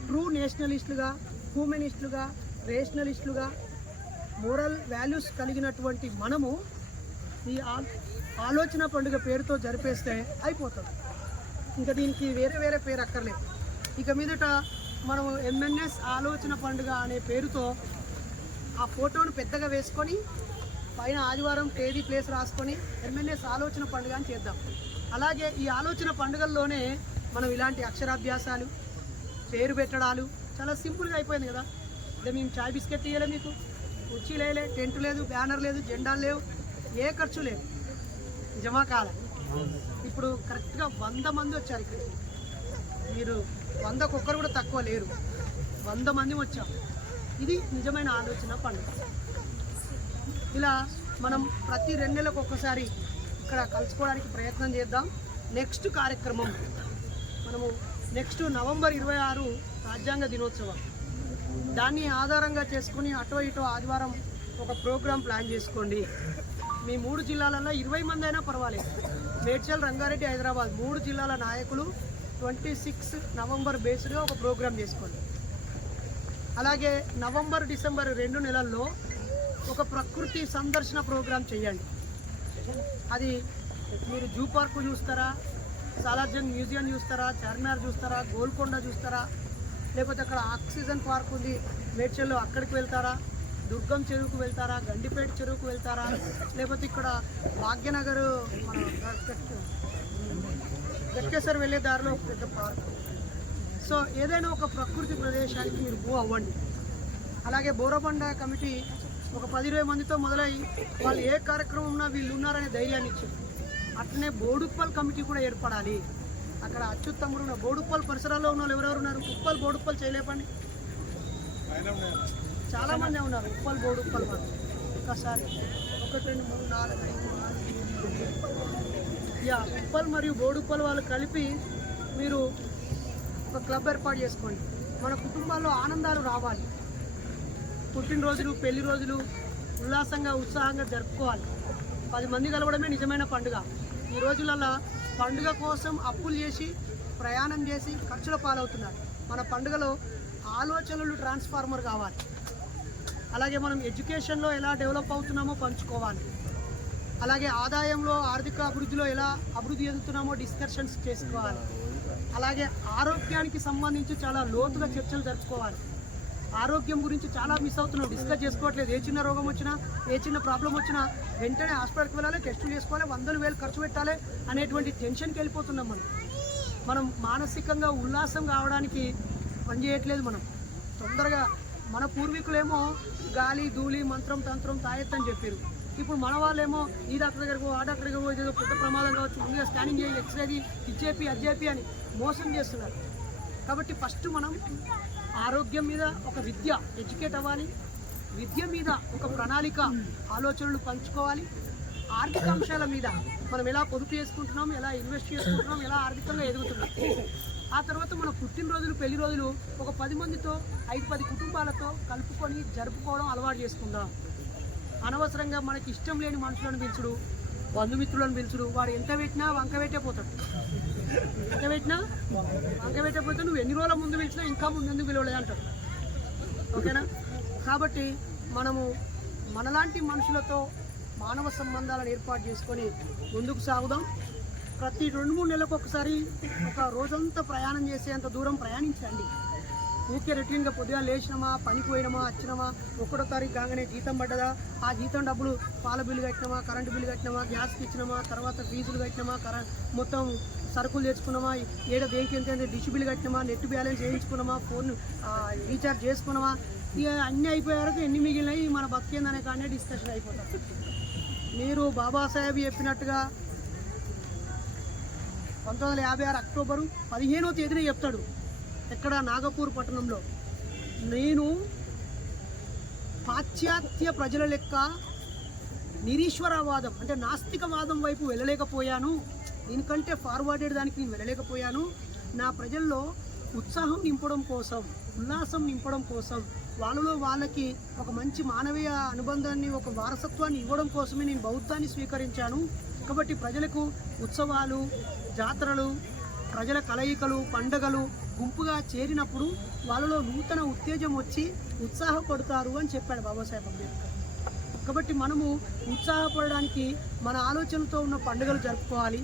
ట్రూ నేషనలిస్టులుగా, హ్యూమనిస్టులుగా, రేషనలిస్టులుగా, మోరల్ వాల్యూస్ కలిగినటువంటి మనము ఈ ఆలోచన పండుగ పేరుతో జరిపేస్తే అయిపోతుంది. ఇంకా దీనికి వేరే వేరే పేరు అక్కర్లేదు. ఇక మీదట మనం ఎంఎన్ఎస్ ఆలోచన పండుగ అనే పేరుతో ఆ ఫోటోను పెద్దగా వేసుకొని పైన ఆదివారం తేదీ ప్లేస్ రాసుకొని ఎంఎన్ఎస్ ఆలోచన పండుగ అని చేద్దాం. అలాగే ఈ ఆలోచన పండుగల్లోనే మనం ఇలాంటి అక్షరాభ్యాసాలు, పేరు పెట్టడాలు చాలా సింపుల్గా అయిపోయింది కదా. అంటే మేము చాయ్ బిస్కెట్ ఇవ్వలే, మీకు కుర్చీ లేలే, టెంట్ లేదు, బ్యానర్ లేదు, జెండాలు లేవు, ఏ ఖర్చు లేదు. నిజమా కాల? ఇప్పుడు కరెక్ట్గా 100 మంది వచ్చారు ఇక్కడ. మీరు 100కు ఒక్కరు కూడా తక్కువ లేరు, 100 మంది వచ్చాం. ఇది నిజమైన ఆలోచన పండుగ. ఇలా మనం ప్రతి 2 నెలలకు ఒక్కసారి ఇక్కడ కలుసుకోవడానికి ప్రయత్నం చేద్దాం. నెక్స్ట్ కార్యక్రమం మనము నెక్స్ట్ నవంబర్ 26 రాజ్యాంగ దినోత్సవం. దాన్ని ఆధారంగా చేసుకుని అటో ఇటో ఆదివారం ఒక ప్రోగ్రాం ప్లాన్ చేసుకోండి. మీ 3 జిల్లాలలో 20 మంది అయినా పర్వాలేదు. మేడ్చల్, రంగారెడ్డి, హైదరాబాద్ 3 జిల్లాల నాయకులు 26 నవంబర్ బేస్డ్గా ఒక ప్రోగ్రాం చేసుకోండి. అలాగే నవంబర్, డిసెంబర్ 2 నెలల్లో ఒక ప్రకృతి సందర్శన ప్రోగ్రాం చేయండి. అది మీరు జూ పార్కు చూస్తారా, సాలార్జంగ్ మ్యూజియం చూస్తారా, చార్మినార్ చూస్తారా, గోల్కొండ చూస్తారా, లేకపోతే అక్కడ ఆక్సిజన్ పార్క్ ఉంది మేడ్చల్లో, అక్కడికి వెళ్తారా, దుర్గం చెరువుకు వెళ్తారా, గండిపేట చెరువుకు వెళ్తారా, లేకపోతే ఇక్కడ భాగ్యనగర్ మన గట్కేసర్ వెళ్ళే దారిలో ఒక పెద్ద పార్క్. సో ఏదైనా ఒక ప్రకృతి ప్రదేశానికి మీరు మూవ్ అవ్వండి. అలాగే బోరబండ కమిటీ ఒక 10-20 మందితో మొదలై వాళ్ళు ఏ కార్యక్రమం ఉన్నా వీళ్ళు ఉన్నారనే ధైర్యాన్ని ఇచ్చారు. అట్లనే బోడుప్పల్ కమిటీ కూడా ఏర్పడాలి. అక్కడ అత్యుత్తముడు ఉన్న బోడుప్పల్ పరిసరాల్లో ఉన్న వాళ్ళు ఎవరెవరు ఉన్నారు? బోడుప్పల్ చేయలేపండి, చాలామంది ఉన్నారు. బోడుప్పల్ వాళ్ళు ఒకసారి 1, 2, 3, 4, 5, 6, 7 ఉప్పల్ మరియు బోడుప్పల్ వాళ్ళు కలిపి మీరు ఒక క్లబ్ ఏర్పాటు చేసుకోండి. మన కుటుంబాల్లో ఆనందాలు రావాలి. పుట్టినరోజులు, పెళ్లి రోజులు ఉల్లాసంగా, ఉత్సాహంగా జరుపుకోవాలి. 10 మంది కలవడమే నిజమైన పండుగ. ఈ రోజులలో పండుగ కోసం అప్పులు చేసి, ప్రయాణం చేసి ఖర్చుల పాలవుతున్నారు. మన పండుగలో ఆలోచనలు ట్రాన్స్ఫార్మర్ కావాలి. అలాగే మనం ఎడ్యుకేషన్లో ఎలా డెవలప్ అవుతున్నామో పంచుకోవాలి. అలాగే ఆదాయంలో, ఆర్థిక అభివృద్ధిలో ఎలా అభివృద్ధి చెందుతున్నామో డిస్కషన్స్ చేసుకోవాలి. అలాగే ఆరోగ్యానికి సంబంధించి చాలా లోతుగా చర్చలు జరుపుకోవాలి. ఆరోగ్యం గురించి చాలా మిస్ అవుతున్నాం, డిస్కస్ చేసుకోవట్లేదు. ఏ చిన్న రోగం వచ్చినా, ఏ చిన్న ప్రాబ్లం వచ్చినా వెంటనే హాస్పిటల్కి వెళ్ళాలి, టెస్టులు చేసుకోవాలి, 100,000 ఖర్చు పెట్టాలి అనేటువంటి టెన్షన్కి వెళ్ళిపోతున్నాం. మనం మానసికంగా ఉల్లాసం కావడానికి పనిచేయట్లేదు. మనం తొందరగా మన పూర్వీకులేమో గాలి, ధూళి, మంత్రం, తంత్రం, తాయెత్తని చెప్పారు. ఇప్పుడు మన వాళ్ళేమో ఈ డాక్టర్ దగ్గరకు, ఆ డాక్టర్ దగ్గరకు, ఏదో పెద్ద ప్రమాదం కావచ్చు, ముందుగా స్కానింగ్ చేయి, ఎక్స్రేది, ఇచ్చేపి, అజ్జేపి అని మోసం చేస్తున్నారు. కాబట్టి ఫస్ట్ మనం ఆరోగ్యం మీద ఒక విద్య, ఎడ్యుకేట్ అవ్వాలి. విద్య మీద ఒక ప్రణాళిక, ఆలోచనలు పంచుకోవాలి. ఆర్థిక అంశాల మీద మనం ఎలా పొదుపు చేసుకుంటున్నాం, ఎలా ఇన్వెస్ట్ చేసుకుంటున్నాం, ఎలా ఆర్థికంగా ఎదుగుతున్నాం. ఆ తర్వాత మన పుట్టినరోజులు, పెళ్లి రోజులు ఒక 10 మందితో, 5-10 కుటుంబాలతో కలుపుకొని జరుపుకోవడం అలవాటు చేసుకుందాం. అనవసరంగా మనకి ఇష్టం లేని మనుషులను పిలుచుడు, బంధుమిత్రులను పిలుచుడు. వాడు ఎంత పెట్టినా వంక పెట్టే పోతాడు, ఎంత పెట్టినా వంక పెట్టే పోతే నువ్వు ఎన్ని రోజుల ముందు పిలిచినా ఇంకా ముందెందుకు పిలవలేదు అంటాడు. ఓకేనా? కాబట్టి మనము మనలాంటి మనుషులతో మానవ సంబంధాలను ఏర్పాటు చేసుకొని ముందుకు సాగుదాం. ప్రతి 2-3 నెలలకు ఒకసారి ఒక రోజంతా ప్రయాణం చేసేంత దూరం ప్రయాణించండి. ఊరికే రొటీన్గా పొద్దుగా లేచినామా, పనికి పోయినామా, వచ్చినామా, 1వ తారీఖు కాగానే జీతం పడ్డదా, ఆ జీతం డబ్బులు పాల బిల్లు కట్టినామా, కరెంటు బిల్లు కట్టినామా, గ్యాస్కి ఇచ్చినామా, తర్వాత ఫీజులు కట్టినామా, మొత్తం సరుకులు తెచ్చుకున్నామా, ఏడో దేనికి ఎంత డిష్ బిల్లు కట్టినామా, నెట్ బ్యాలెన్స్ వేయించుకున్నామా, ఫోన్ రీఛార్జ్ చేసుకున్నామా, ఇక అన్నీ అయిపోయే వరకు ఎన్ని మిగిలినాయి మన బతికేందనే కానీ డిస్కషన్ అయిపోతాం. మీరు బాబాసాహెబ్ చెప్పినట్టుగా 1956 అక్టోబరు 15వ తేదీన చెప్తాడు. ఎక్కడ? నాగపూర్ పట్టణంలో. నేను పాశ్చాత్య ప్రజల లెక్క నిరీశ్వరవాదం అంటే నాస్తికవాదం వైపు వెళ్ళలేకపోయాను, దీనికంటే ఫార్వర్డెడ్ దానికి నేను వెళ్ళలేకపోయాను. నా ప్రజల్లో ఉత్సాహం నింపడం కోసం, ఉల్లాసం నింపడం కోసం, వాళ్ళలో వాళ్ళకి ఒక మంచి మానవీయ అనుబంధాన్ని, ఒక వారసత్వాన్ని ఇవ్వడం కోసమే నేను బౌద్ధాన్ని స్వీకరించాను. కాబట్టి ప్రజలకు ఉత్సవాలు, జాతరలు, ప్రజల కలయికలు, పండుగలు గుంపుగా చేరినప్పుడు వాళ్ళలో నూతన ఉత్తేజం వచ్చి ఉత్సాహపడతారు అని చెప్పాడు బాబాసాహెబ్ అంబేద్కర్. కాబట్టి మనము ఉత్సాహపడడానికి మన ఆలోచనలతో ఉన్న పండుగలు జరుపుకోవాలి.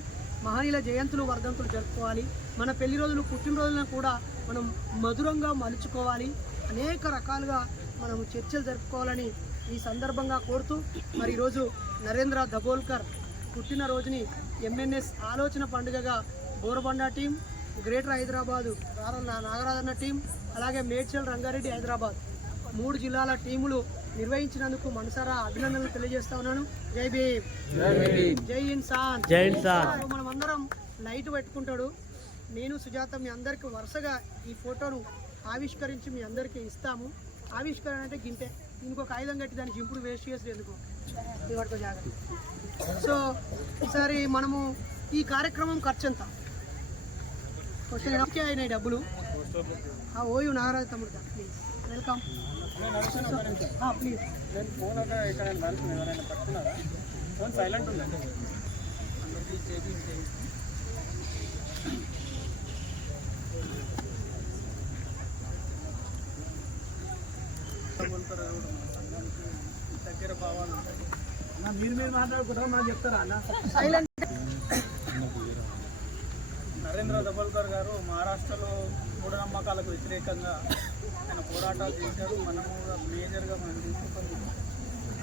మహనీయుల జయంతులు, వర్ధంతులు జరుపుకోవాలి. మన పెళ్లి రోజులు, పుట్టినరోజులను కూడా మనం మధురంగా మలుచుకోవాలి. అనేక రకాలుగా మనము చర్చలు జరుపుకోవాలని ఈ సందర్భంగా కోరుతూ మరి ఈరోజు నరేంద్ర దబోల్కర్ పుట్టినరోజుని ఎంఎన్ఎస్ ఆలోచన పండుగగా Borabanda team, greater Hyderabad నాగరాజన్న team, అలాగే మేడ్చల్ రంగారెడ్డి హైదరాబాద్ 3 జిల్లాల టీములు నిర్వహించినందుకు మనసారా అభినందనలు తెలియజేస్తా ఉన్నాను. జై భీమ్, జై ఇన్సాన్. మనమందరం లైట్ పెట్టుకుంటాడు. నేను సుజాత మీ అందరికి వరుసగా ఈ ఫోటోను ఆవిష్కరించి మీ అందరికీ ఇస్తాము. ఆవిష్కరణ అంటే గింతే, ఇంకొక ఆయుధం కట్టి దాన్ని జింపుడు వేస్ట్ చేసి ఎందుకు వాటితో జాగ్రత్త. సో ఈసారి మనము ఈ కార్యక్రమం ఖర్చు ఎంత క్వశ్చన్ అయినాయి డబ్బులు. ఓయూ నాగరాజు తమ్ముడు ప్లీజ్ వెల్కమ్ ప్లీజ్. ఫోన్ ఒక ఇక్కడ ఎవరైనా పట్టుకున్నారా? ఫోన్ సైలెంట్ ఉందండి. దగ్గర భావాలు ఉంటాయి. మీరు మాట్లాడుకుంటారా నాకు చెప్తారా అన్న? సైలెంట్. నరేంద్ర దబోల్కర్ గారు మహారాష్ట్రలో మూఢనమ్మకాలకు వ్యతిరేకంగా ఆయన పోరాటాలు చేశారు. మనము మేజర్గా మనం తీసుకుంటాం.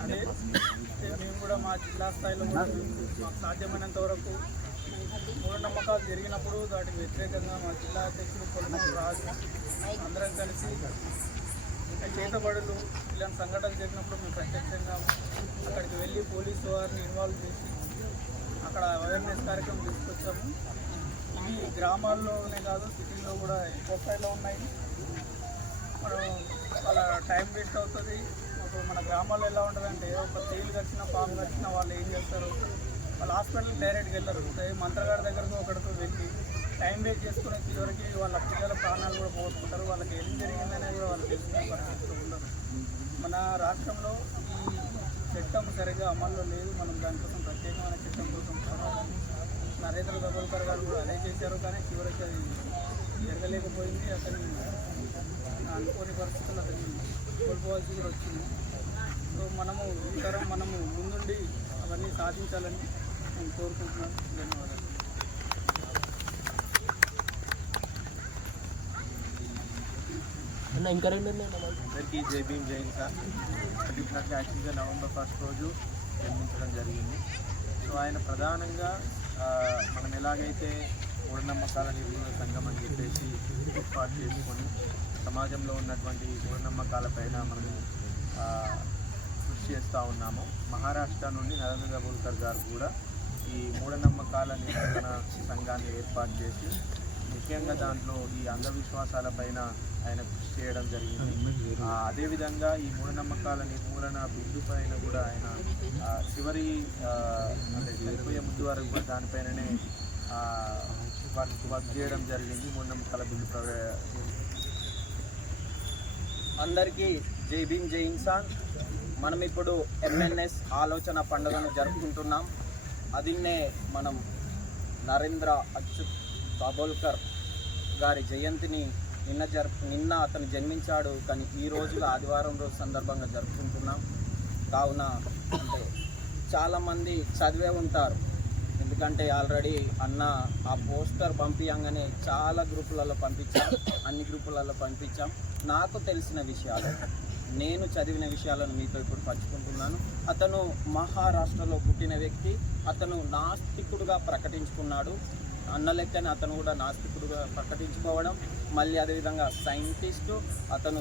అదే మేము కూడా మా జిల్లా స్థాయిలో కూడా మాకు సాధ్యమైనంత వరకు మూఢనమ్మకాలు జరిగినప్పుడు వాటికి వ్యతిరేకంగా మా జిల్లా అధ్యక్షుడు కొలమూరు రాజు అందరం కలిసి చేతబడులు ఇలాంటి సంఘటనలు జరిగినప్పుడు మేము ప్రత్యక్షంగా అక్కడికి వెళ్ళి పోలీసు వారిని ఇన్వాల్వ్ చేసి అక్కడ అవేర్నెస్ కార్యక్రమం తీసుకొచ్చాము. ఇవి గ్రామాల్లోనే కాదు సిటీలో కూడా ఎక్కువ స్థాయిలో ఉన్నాయి. మనం వాళ్ళ టైం వేస్ట్ అవుతుంది. ఇప్పుడు మన గ్రామాల్లో ఎలా ఉంటుందంటే ఒక తేలు కరిచిన పాము కరిచిన వాళ్ళు ఏం చేస్తారు, వాళ్ళు హాస్పిటల్కి డైరెక్ట్గా వెళ్ళరు. మంత్రగారి దగ్గరకు ఒకటితో వెళ్ళి టైం వేస్ట్ చేసుకునే చివరికి వాళ్ళ పిల్లల ప్రాణాలు కూడా పోగొట్టుకుంటారు. వాళ్ళకి ఏం జరిగిందనేది కూడా వాళ్ళు తెలుసుకునే పరిస్థితులు ఉండరు. మన రాష్ట్రంలో ఈ చట్టం సరిగ్గా అమల్లో లేదు. మనం దానికోసం ప్రత్యేకమైన చట్టం కోసం పోరాడాలి. నరేంద్ర దబోల్కర్ గారు కూడా అదే చేశారు, కానీ చివరికి అది జరగలేకపోయింది. అతని అనుకోని పరిస్థితులు అతన్ని కోల్పోవాల్సి కూడా వచ్చింది. సో మనము ఈ తరం మనము ముందుండి అవన్నీ సాధించాలని నేను కోరుకుంటున్నాను. ధన్యవాదాలు. అందరికీ జై భీమ్, జై ఇన్సాన్. నాకు యాక్చువల్గా నవంబర్ 1 రోజు జన్మించడం జరిగింది. సో ఆయన ప్రధానంగా మనం ఎలాగైతే మూఢనమ్మకాల నిర్మూలన సంఘం అని చెప్పేసి ఏర్పాటు చేసుకొని సమాజంలో ఉన్నటువంటి మూఢనమ్మకాలపైన మనం కృషి చేస్తూ ఉన్నాము. మహారాష్ట్ర నుండి నరేంద్ర దబోల్కర్ గారు కూడా ఈ మూఢనమ్మకాల నిర్మూలన సంఘాన్ని ఏర్పాటు చేసి ముఖ్యంగా దాంట్లో ఈ అంధవిశ్వాసాలపైన ఆయన కృషి చేయడం జరిగింది. అదేవిధంగా ఈ మూఢనమ్మకాల నిర్మూలన బిల్లు పైన కూడా ఆయన చివరి అంటే చనిపోయే ముందు వరకు కూడా దానిపైననే వర్క్ చేయడం జరిగింది. మూఢనమ్మకాల బిల్లు అందరికీ జై భీమ్, జై ఇన్సాన్. మనం ఇప్పుడు ఎంఎన్ఎస్ ఆలోచన పండుగను జరుపుకుంటున్నాం. అదిన్నే మనం నరేంద్ర అచ్యుత్ దబోల్కర్ గారి జయంతిని నిన్న అతను జన్మించాడు, కానీ ఈ రోజులో ఆదివారం రోజు సందర్భంగా జరుపుకుంటున్నాం. కావున అంటే చాలామంది చదివే ఉంటారు, ఎందుకంటే ఆల్రెడీ అన్న ఆ పోస్టర్ పంపించగానే చాలా గ్రూపులలో పంపించాం, అన్ని గ్రూపులలో పంపించాం. నాకు తెలిసిన విషయాలు, నేను చదివిన విషయాలను మీతో ఇప్పుడు పంచుకుంటున్నాను. అతను మహారాష్ట్రలో పుట్టిన వ్యక్తి. అతను నాస్తికుడుగా ప్రకటించుకున్నాడు. అన్న లెక్కనే అతను కూడా నాస్తికుడుగా ప్రకటించుకోవడం, మళ్ళీ అదేవిధంగా సైంటిస్టు, అతను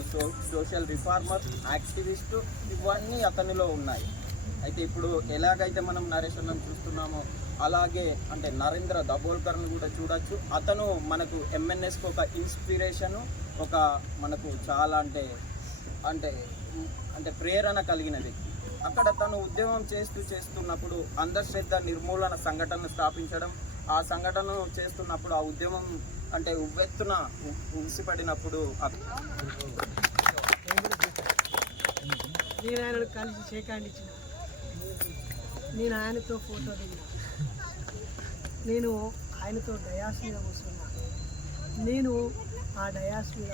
సోషల్ రిఫార్మర్, యాక్టివిస్టు, ఇవన్నీ అతనిలో ఉన్నాయి. అయితే ఇప్పుడు ఎలాగైతే మనం నరేషన్ను చూస్తున్నామో అలాగే అంటే నరేంద్ర దబోల్కర్ను కూడా చూడొచ్చు. అతను మనకు ఎంఎన్ఎస్కి ఒక ఇన్స్పిరేషను, ఒక మనకు చాలా అంటే అంటే అంటే ప్రేరణ కలిగిన వ్యక్తి. అక్కడ తను ఉద్యమం చేస్తున్నప్పుడు అంధశ్రద్ధ నిర్మూలన సంఘటనను స్థాపించడం, ఆ సంఘటన చేస్తున్నప్పుడు ఆ ఉద్యమం అంటే ఉవ్వెత్తున ఉసిపడినప్పుడు నేను ఆయనను కలిసి షేకాండ్ ఇచ్చిన, నేను ఆయనతో ఫోటో దిగిన, నేను ఆయనతో డయాస్ మీద కూర్చున్నా, నేను ఆ డయాస్ మీద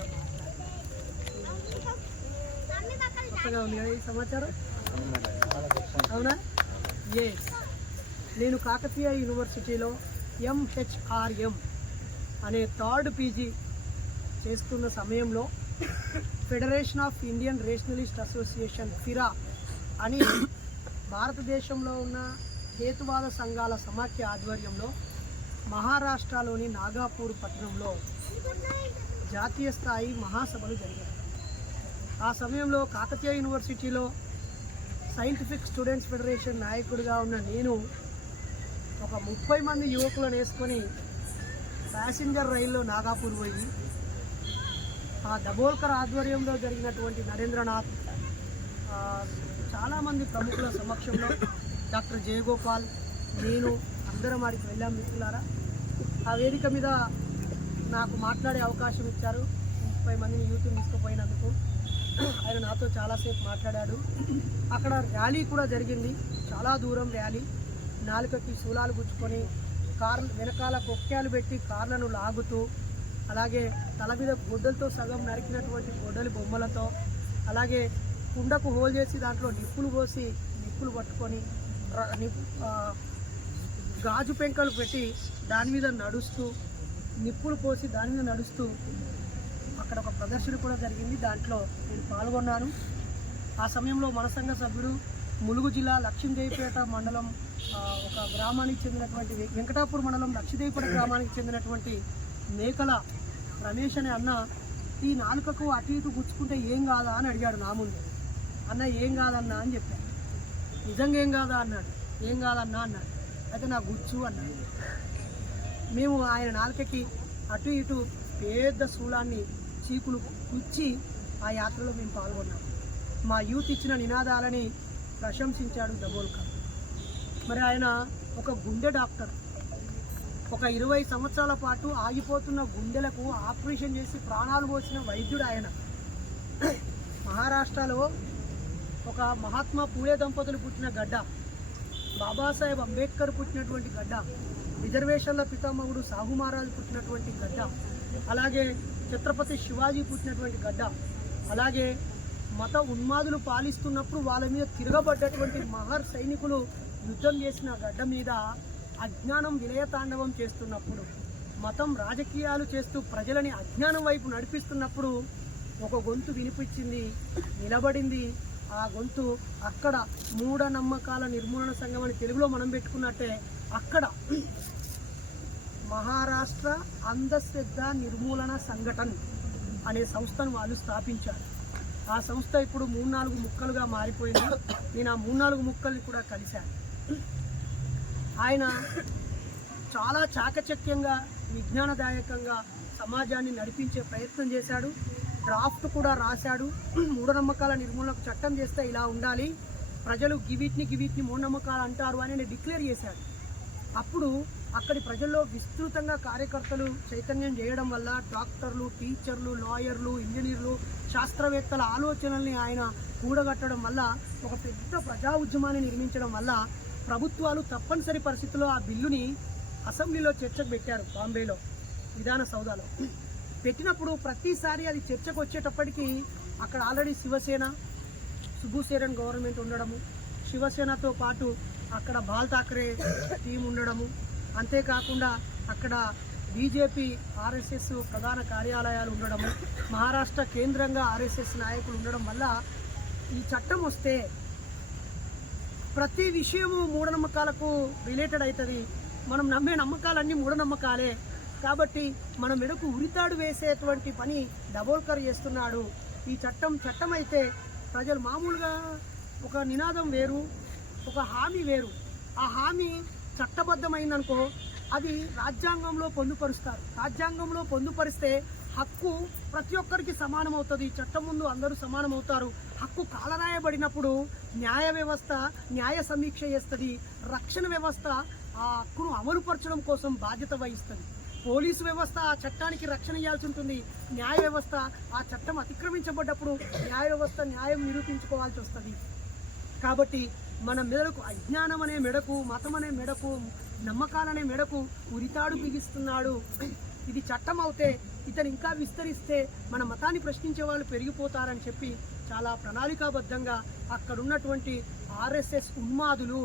కొత్తగా ఉంది కదా ఈ సమాచారం, అవునా? నేను కాకతీయ యూనివర్సిటీలో MHRM అనే 3rd PG చేస్తున్న సమయంలో federation of Indian rationalist association FIRA అని భారతదేశంలో ఉన్న హేతువాద సంఘాల సమాఖ్య ఆధ్వర్యంలో మహారాష్ట్రలోని నాగాపూర్ పట్టణంలో జాతీయ స్థాయి మహాసభలు జరిగాయి. ఆ సమయంలో కాకతీయ యూనివర్సిటీలో సైంటిఫిక్ స్టూడెంట్స్ ఫెడరేషన్ నాయకుడిగా ఉన్న నేను ఒక 30 మంది యువకులను వేసుకొని ప్యాసింజర్ రైల్లో నాగాపూర్ పోయి ఆ దబోల్కర్ ఆధ్వర్యంలో జరిగినటువంటి నరేంద్రనాథ్ చాలామంది ప్రముఖుల సమక్షంలో డాక్టర్ జయగోపాల్ నేను అందరం వారికి వెళ్ళాం మిత్రులారా. ఆ వేదిక మీద నాకు మాట్లాడే అవకాశం ఇచ్చారు. 30 మందిని యూత్ని తీసుకుపోయినందుకు ఆయన నాతో చాలాసేపు మాట్లాడాడు. అక్కడ ర్యాలీ కూడా జరిగింది, చాలా దూరం ర్యాలీ. నాలుకకి శూలాలు గుచ్చుకొని కార్లు వెనకాల కొక్కాలు పెట్టి కార్లను లాగుతూ, అలాగే తల మీద గొడ్డలతో సగం నరికినటువంటి గొడ్డలి బొమ్మలతో, అలాగే కుండకు హోల్ చేసి దాంట్లో నిప్పులు పోసి నిప్పులు పట్టుకొని గాజు పెంకలు పెట్టి దాని మీద నడుస్తూ, నిప్పులు పోసి దాని మీద నడుస్తూ అక్కడ ఒక ప్రదర్శన కూడా జరిగింది. దాంట్లో నేను పాల్గొన్నాను. ఆ సమయంలో మన సంఘ సభ్యుడు ములుగు జిల్లా లక్ష్మీదేవిపేట మండలం ఒక గ్రామానికి చెందినటువంటి వెంకటాపూర్ మండలం లక్ష్మీదేవిపేట గ్రామానికి చెందినటువంటి మేకల రమేష్ అనే అన్న ఈ నాలుకకు అటు ఇటు గుచ్చుకుంటే ఏం కాదా అని అడిగాడు నా ముందు. అన్న ఏం కాదన్నా అని చెప్పాను. నిజంగా ఏం కాదా అన్నాడు. ఏం కాదన్నా అన్నాడు. అయితే నా గుచ్చు అన్నాడు. మేము ఆయన నాలుకకి అటు ఇటు పెద్ద శూలాన్ని చీకులు గుచ్చి ఆ యాత్రలో మేము పాల్గొన్నాం. మా యూత్ ఇచ్చిన నినాదాలని ప్రశంసించాడు దబోల్కర్. మరి ఆయన ఒక గుండె డాక్టర్. ఒక 20 సంవత్సరాల పాటు ఆగిపోతున్న గుండెలకు ఆపరేషన్ చేసి ప్రాణాలు పోసిన వైద్యుడు ఆయన. మహారాష్ట్రలో ఒక మహాత్మా పూలే దంపతులు పుట్టిన గడ్డ, బాబాసాహెబ్ అంబేద్కర్ పుట్టినటువంటి గడ్డ, రిజర్వేషన్ల పితామహుడు సాహు మహారాజు పుట్టినటువంటి గడ్డ, అలాగే ఛత్రపతి శివాజీ పుట్టినటువంటి గడ్డ, అలాగే మత ఉన్మాదులు పాలిస్తున్నప్పుడు వాళ్ళ మీద తిరగబడ్డటువంటి మహర్ సైనికులు యుద్ధం చేసిన గడ్డ మీద అజ్ఞానం విలయతాండవం చేస్తున్నప్పుడు, మతం రాజకీయాలు చేస్తూ ప్రజలని అజ్ఞానం వైపు నడిపిస్తున్నప్పుడు ఒక గొంతు వినిపించింది, నిలబడింది. ఆ గొంతు అక్కడ మూఢనమ్మకాల నిర్మూలన సంఘం అని తెలుగులో మనం పెట్టుకున్నట్టే అక్కడ మహారాష్ట్ర అంధశ్రద్ధ నిర్మూలన సంఘటన అనే సంస్థను వాళ్ళు స్థాపించారు. ఆ సంస్థ ఇప్పుడు 3-4 ముక్కలుగా మారిపోయింది. నేను ఆ 3-4 ముక్కల్ని కూడా కలిశాను. ఆయన చాలా చాకచక్యంగా విజ్ఞానదాయకంగా సమాజాన్ని నడిపించే ప్రయత్నం చేశాడు. డ్రాఫ్ట్ కూడా రాశాడు. మూఢనమ్మకాల నిర్మూలనకు చట్టం చేస్తే ఇలా ఉండాలి, ప్రజలు గివీట్ని మూఢనమ్మకాలు అంటారు అని డిక్లేర్ చేశాడు. అప్పుడు అక్కడి ప్రజల్లో విస్తృతంగా కార్యకర్తలు చైతన్యం చేయడం వల్ల డాక్టర్లు, టీచర్లు, లాయర్లు, ఇంజనీర్లు, శాస్త్రవేత్తల ఆలోచనల్ని ఆయన కూడగట్టడం వల్ల ఒక పెద్ద ప్రజా ఉద్యమాన్ని నిర్మించడం వల్ల ప్రభుత్వాలు తప్పనిసరి పరిస్థితుల్లో ఆ బిల్లుని అసెంబ్లీలో చర్చకు పెట్టారు. బాంబేలో విధాన సౌధాలో పెట్టినప్పుడు ప్రతిసారి అది చర్చకు వచ్చేటప్పటికి అక్కడ ఆల్రెడీ శివసేన, సుబ్బుసేరన్ గవర్నమెంట్ ఉండడము, శివసేనతో పాటు అక్కడ బాల్ ఠాక్రే టీం ఉండడము, అంతేకాకుండా అక్కడ బీజేపీ ఆర్ఎస్ఎస్ ప్రధాన కార్యాలయాలు ఉండడము, మహారాష్ట్ర కేంద్రంగా ఆర్ఎస్ఎస్ నాయకులు ఉండడం వల్ల ఈ చట్టం వస్తే ప్రతి విషయము మూఢనమ్మకాలకు రిలేటెడ్ అవుతుంది. మనం నమ్మే నమ్మకాలన్నీ మూఢనమ్మకాలే. కాబట్టి మన మెడకు ఉరితాడు వేసేటువంటి పని దబోల్కర్ చేస్తున్నాడు. ఈ చట్టం అయితే ప్రజలు మామూలుగా ఒక నినాదం వేరు, ఒక హామీ వేరు. ఆ హామీ చట్టబద్ధమైందనుకో అది రాజ్యాంగంలో పొందుపరుస్తారు. రాజ్యాంగంలో పొందుపరిస్తే హక్కు ప్రతి ఒక్కరికి సమానం అవుతుంది. చట్టం ముందు అందరూ సమానం అవుతారు. హక్కు కాలరాయబడినప్పుడు న్యాయ వ్యవస్థ న్యాయ సమీక్ష చేస్తుంది. రక్షణ వ్యవస్థ ఆ హక్కును అమలుపరచడం కోసం బాధ్యత వహిస్తుంది. పోలీసు వ్యవస్థ ఆ చట్టానికి రక్షణ ఇవ్వాల్సి ఉంటుంది. న్యాయ వ్యవస్థ ఆ చట్టం అతిక్రమించబడ్డప్పుడు న్యాయ వ్యవస్థ న్యాయం నిరూపించుకోవాల్సి వస్తుంది. కాబట్టి మన మెడకు అజ్ఞానం అనే మెడకు, మతం అనే మెడకు, నమ్మకాలనే మెడకు ఉరితాడు బిగిస్తున్నాడు. ఇది చట్టం అవుతే ఇతను ఇంకా విస్తరిస్తే మన మతాన్ని ప్రశ్నించే వాళ్ళు పెరిగిపోతారని చెప్పి చాలా ప్రణాళికాబద్ధంగా అక్కడున్నటువంటి ఆర్ఎస్ఎస్ ఉన్మాదులు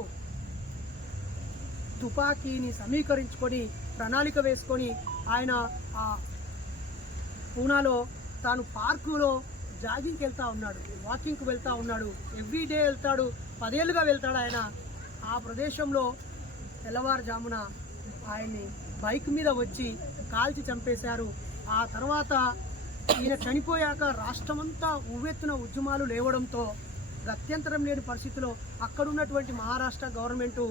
తుపాకీని సమీకరించుకొని ప్రణాళిక వేసుకొని ఆయన ఆ పూనాలో తాను పార్కులో జాగింగ్కి వెళ్తూ ఉన్నాడు, వాకింగ్కి వెళ్తూ ఉన్నాడు. ఎవ్రీడే వెళ్తాడు. 10 ఏళ్ళుగా వెళ్తాడు ఆయన. ఆ ప్రదేశంలో తెల్లవారుజామున ఆయన్ని బైక్ మీద వచ్చి కాల్చి చంపేశారు. ఆ తర్వాత ఈయన చనిపోయాక రాష్ట్రమంతా ఉవ్వెత్తున ఉద్యమాలు లేవడంతో గత్యంతరం లేని పరిస్థితిలో అక్కడున్నటువంటి మహారాష్ట్ర గవర్నమెంటు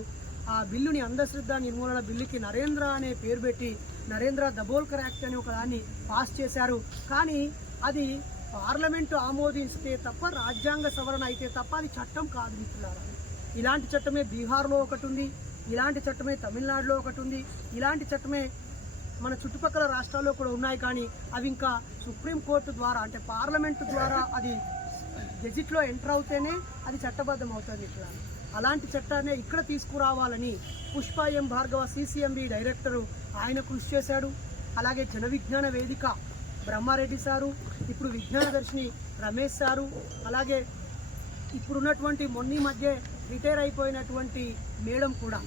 ఆ బిల్లుని, అంధశ్రద్ధ నిర్మూలన బిల్లుకి నరేంద్ర అనే పేరు పెట్టి నరేంద్ర దబోల్కర్ యాక్ట్ అని ఒక దాన్ని పాస్ చేశారు. కానీ అది పార్లమెంటు ఆమోదిస్తే తప్ప, రాజ్యాంగ సవరణ అయితే తప్ప అది చట్టం కాదు మిత్రులారా. ఇలాంటి చట్టమే బీహార్లో ఒకటి ఉంది, ఇలాంటి చట్టమే తమిళనాడులో ఒకటి ఉంది, ఇలాంటి చట్టమే మన చుట్టుపక్కల రాష్ట్రాల్లో కూడా ఉన్నాయి. కానీ అవి ఇంకా సుప్రీంకోర్టు ద్వారా, అంటే పార్లమెంటు ద్వారా అది గెజిట్లో ఎంటర్ అవుతేనే అది చట్టబద్ధం అవుతుంది మిత్రులారా. అలాంటి చట్టాన్ని ఇక్కడ తీసుకురావాలని పుష్ప ఎం భార్గవ సిసిఎంబి డైరెక్టరు ఆయన కృషి చేశాడు. అలాగే జన విజ్ఞాన వేదిక బ్రహ్మారెడ్డి సారు, ఇప్పుడు విజ్ఞాన దర్శిని రమేష్ సారు, అలాగే ఇప్పుడున్నటువంటి మొన్న మధ్య రిటైర్ అయిపోయినటువంటి మేడం కూడా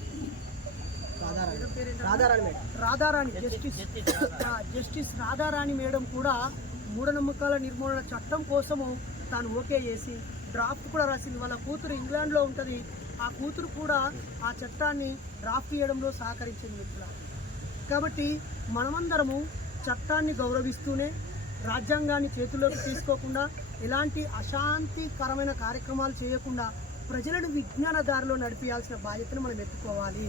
రాధారాణి జస్టిస్ రాధారాణి మేడం కూడా మూఢనమ్మకాల నిర్మూలన చట్టం కోసము తాను ఓకే చేసి డ్రాఫ్ట్ కూడా రాసింది. వాళ్ళ కూతురు ఇంగ్లాండ్లో ఉంటుంది, ఆ కూతురు కూడా ఆ చట్టాన్ని డ్రాఫ్ట్ చేయడంలో సహకరించింది మిత్రులారా. కాబట్టి మనమందరము చట్టాన్ని గౌరవిస్తూనే, రాజ్యాంగాన్ని చేతుల్లోకి తీసుకోకుండా, ఎలాంటి అశాంతికరమైన కార్యక్రమాలు చేయకుండా ప్రజలను విజ్ఞాన దారిలో నడిపించాల్సిన బాధ్యతను మనం ఎత్తుకోవాలి.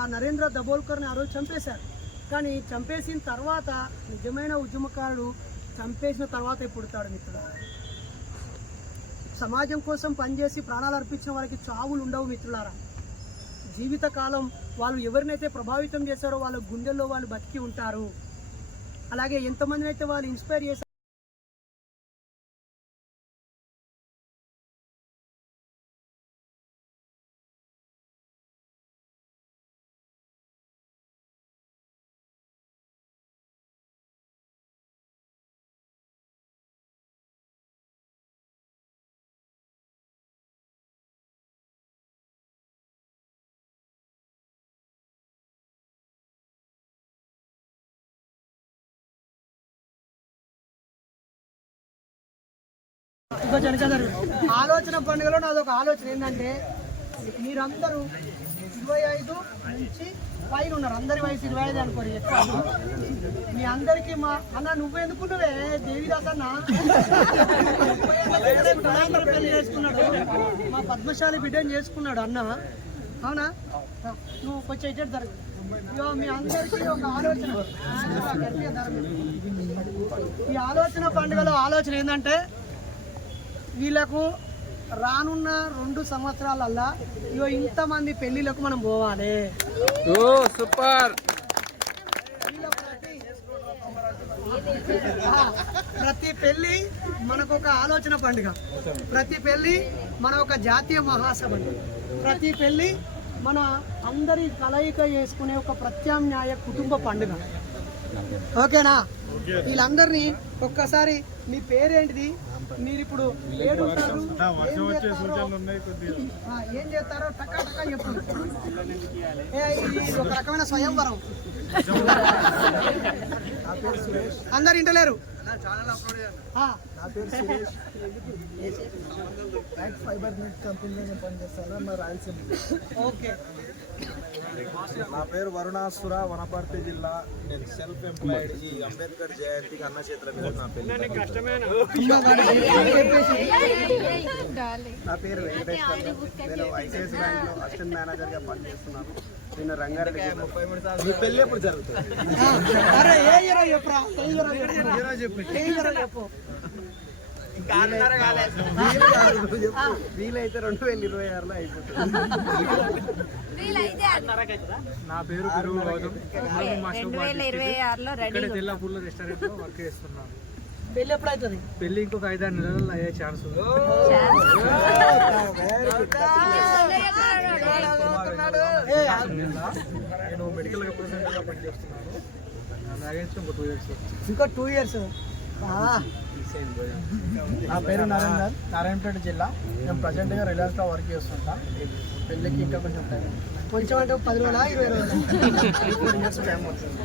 ఆ నరేంద్ర దబోల్కర్ని ఆ రోజు చంపేశారు. కానీ చంపేసిన తర్వాత నిజమైన ఉద్యమకారుడు చంపేసిన తర్వాత పుడతాడు మిత్రులారా. సమాజం కోసం పనిచేసి ప్రాణాలు అర్పించిన వారికి చావులు ఉండవు మిత్రులారా. జీవితకాలం వాళ్ళు ఎవరినైతే ప్రభావితం చేశారో వాళ్ళ గుండెల్లో వాళ్ళు బతికి ఉంటారు. అలాగే ఎంతమందిని అయితే వాళ్ళు ఇన్స్పైర్ చేశారు. ఆలోచన పండుగలో నాదొక ఆలోచన ఏంటంటే, మీరందరూ 25 నుంచి పైన ఉన్నారు. అందరి వయసు 25 అనుకోరు ఎక్కువ. మీ అందరికీ మా అన్న నువ్వెందుకున్నవే దేవిదాస్ అన్న పెళ్లి చేసుకున్నాడు, మా పద్మశాలి బిడ్డని చేసుకున్నాడు అన్న. అవునా? నువ్వు కొంచెం ఇటు జరుగు. ఇగో మీ అందరికీ ఒక ఆలోచన. ఈ ఆలోచన పండుగలో ఆలోచన ఏంటంటే, వీళ్ళకు రానున్న 2 సంవత్సరాలల్లా ఇగో ఇంతమంది పెళ్లిలకు మనం పోవాలి. సూపర్. ప్రతి పెళ్లి మనకు ఒక ఆలోచన పండుగ, ప్రతి పెళ్లి మన ఒక జాతీయ మహాసభ, ప్రతి పెళ్లి మన అందరి కలయిక చేసుకునే ఒక ప్రత్యామ్నాయ కుటుంబ పండుగ. ఓకేనా? వీళ్ళందరినీ ఒక్కసారి, మీ పేరేంటిది, మీరు ఇప్పుడు ఏడుంటారు, ఏం చేస్తారో టకా టకా చెప్పు. ఇది ఒక రకమైన స్వయంవరం. అందరు ఇంటలేరు. ఓకే. నా పేరు వరుణాసుర, వనపర్తి జిల్లా. నేను సెల్ఫ్ ఎంప్లాయిడ్. ఈ అంబేద్కర్ జయంతికి అన్న చేతుల మీద నా పెళ్లి. నా పేరు వెంకటేశ్వర. నేను ఐసిఐసి బ్యాంక్లో అసిస్టెంట్ మేనేజర్గా పనిచేస్తున్నాను. నేను రంగారెడ్డి. మీ పెళ్లి ఎప్పుడు జరుగుతుంది? వీలైతే 2026లో అయిపోతుంది. నా పేరు పెరుగు గౌతమ్. 2026లో రెడీ తెల్లపూర్ల రెస్టారెంట్ లో వర్క్ చేస్తున్నాను. పెళ్లి ఎప్పుడు అవుతుంది? పెళ్లి ఇంకొక 5-6 నెలల్లో అయ్యే ఛాన్స్ ఉంది. నేను మెడికల్ రిప్రజెంటేటివ్ గా పనిచేస్తున్నాను. ఇంకా 2 ఇయర్స్. నా పేరు నరేందర్, నారాయణపేట జిల్లా. నేను ప్రజెంట్గా రిలయన్స్లో వర్క్ చేస్తుంటా. పెళ్ళికి ఇంకా కొంచెం టైం, కొంచెం అంటే 10 రోజులా 20 రోజులు?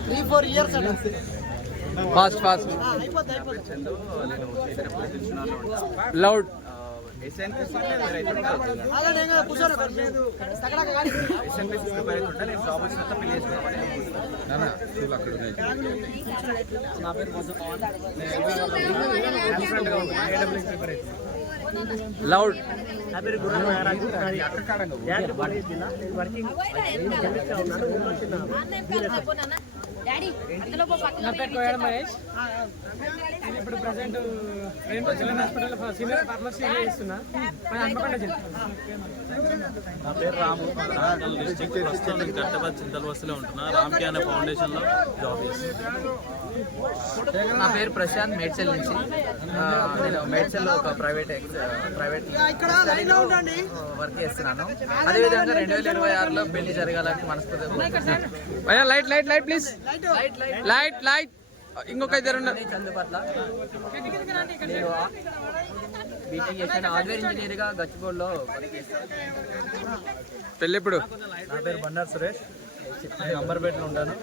3-4 ఇయర్స్ అంటే ఫాస్ట్ అయిపోతుంది. లౌడ్. ఆగండి, ఏం కాదు, కూర్చోండి ఒకరు. తగడాక కానీ. లౌడ్ ఇప్పుడు present rainbow children hospital senior pharmacy చేస్తున్నా హన్మకొండ జిల్లా. నా పేరు రాము, వరంగల్ డిస్ట్రిక్ట్. ప్రస్తుతం నేను గట్టబాద్ చింతల బస్సులో ఉంటున్నా. రామ్కి అనే ఫౌండేషన్లో జాబ్ చేస్తున్నాను. నా పేరు ప్రశాంత్, మేడ్చల్ నుంచి. నేను మేడ్చల్లో ఒక ప్రైవేట్ ఇక్కడ లైన్లో ఉండండి. వర్క్ చేస్తున్నాను. అదేవిధంగా 2026లో పెళ్లి జరగాలని మనస్ఫూర్తిగా. Light light light please light light ఇంకొక ఇద్దరు ఉన్నారు. చందుపట్ల నేను బీటెక్ చేశాను. హార్డ్వేర్ ఇంజనీర్గా గచ్చిబౌలిలో వర్క్ చేస్తాను. పెళ్ళెప్పుడు? నా పేరు బండారు సురేష్, నేను అంబర్పేటలో ఉంటాను.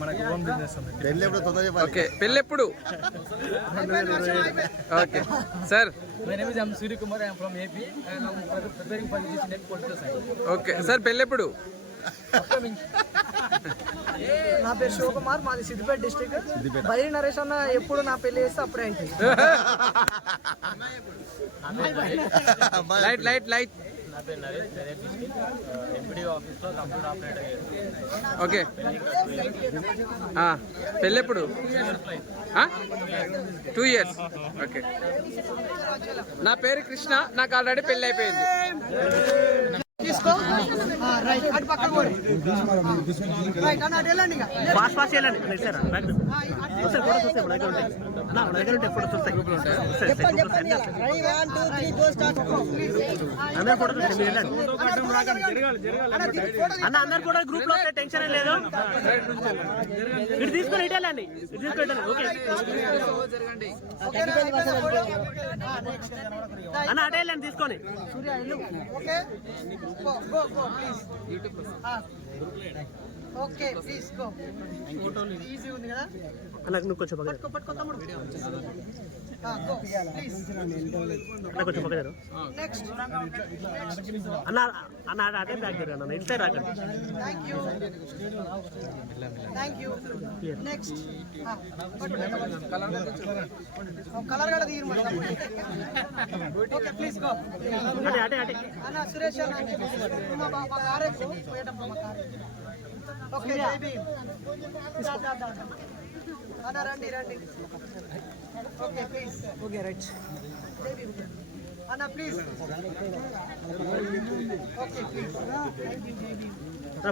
మనకి ఓన్ బిజినెస్ ఉంది. ఓకే, పెళ్ళెప్పుడు? Okay sir. My name is Suri Kumar. I am from AP and I am preparing for this next political science. Okay sir, పెళ్ళెప్పుడు? నా పేరు శివకుమార్, మాది సిద్దిపేట డిస్ట్రిక్ట్. బైరి నరేష్ అన్న ఎప్పుడు నా పెళ్లి చేస్తే అప్పుడే అవుతుంది. Light light light. నా పేరు నరేష్, డైరెక్ట్ డిస్ట్రిక్ట్. ఎంపీడీ ఆఫీస్లో కంప్యూటర్ ఆపరేటర్ చేస్తాను. ఓకే, పెళ్ళెప్పుడు? 2 years. ఓకే. నా పేరు కృష్ణ, నాకు ఆల్రెడీ పెళ్ళి అయిపోయింది. తీసుకో. రైట్, అటు పక్కన పోయి. రైట్ అన్న, అటు వెళ్ళండి ఇక. ఫాస్ట్ ఫాస్ట్ వెళ్ళండి. అన్న అందరు కూడా గ్రూప్ లో టెన్షన్ లేదు. ఇటు తీసుకొని ఇటు వెళ్ళండి, ఇటు తీసుకొని ఓకే అన్న అటే వెళ్ళండి తీసుకొని. సూర్య ఇల్లు. Okay, go go go please. Okay please go. Easy ఉంది కదా అన్న, నువ్వు కొంచెం పట్టుకో పట్టుకో తమ్ముడు. Go please. కొంచెం పక్కన నెక్స్ట్. అన్న అన్న అటే బ్యాక్ జరగండి, ఇట్లే రాకండి. Thank you. నెక్స్ట్. కలర్ కూడా తీరు మరి. Okay please go. అటే అటే అటే అన్న సురేష్ అన్న మా కారేకు పోయేటప్పుడు మా కారు. Okay baby. అన్న రండి రండి. Okay please. Okay right baby అన్న ప్లీజ్. Okay please.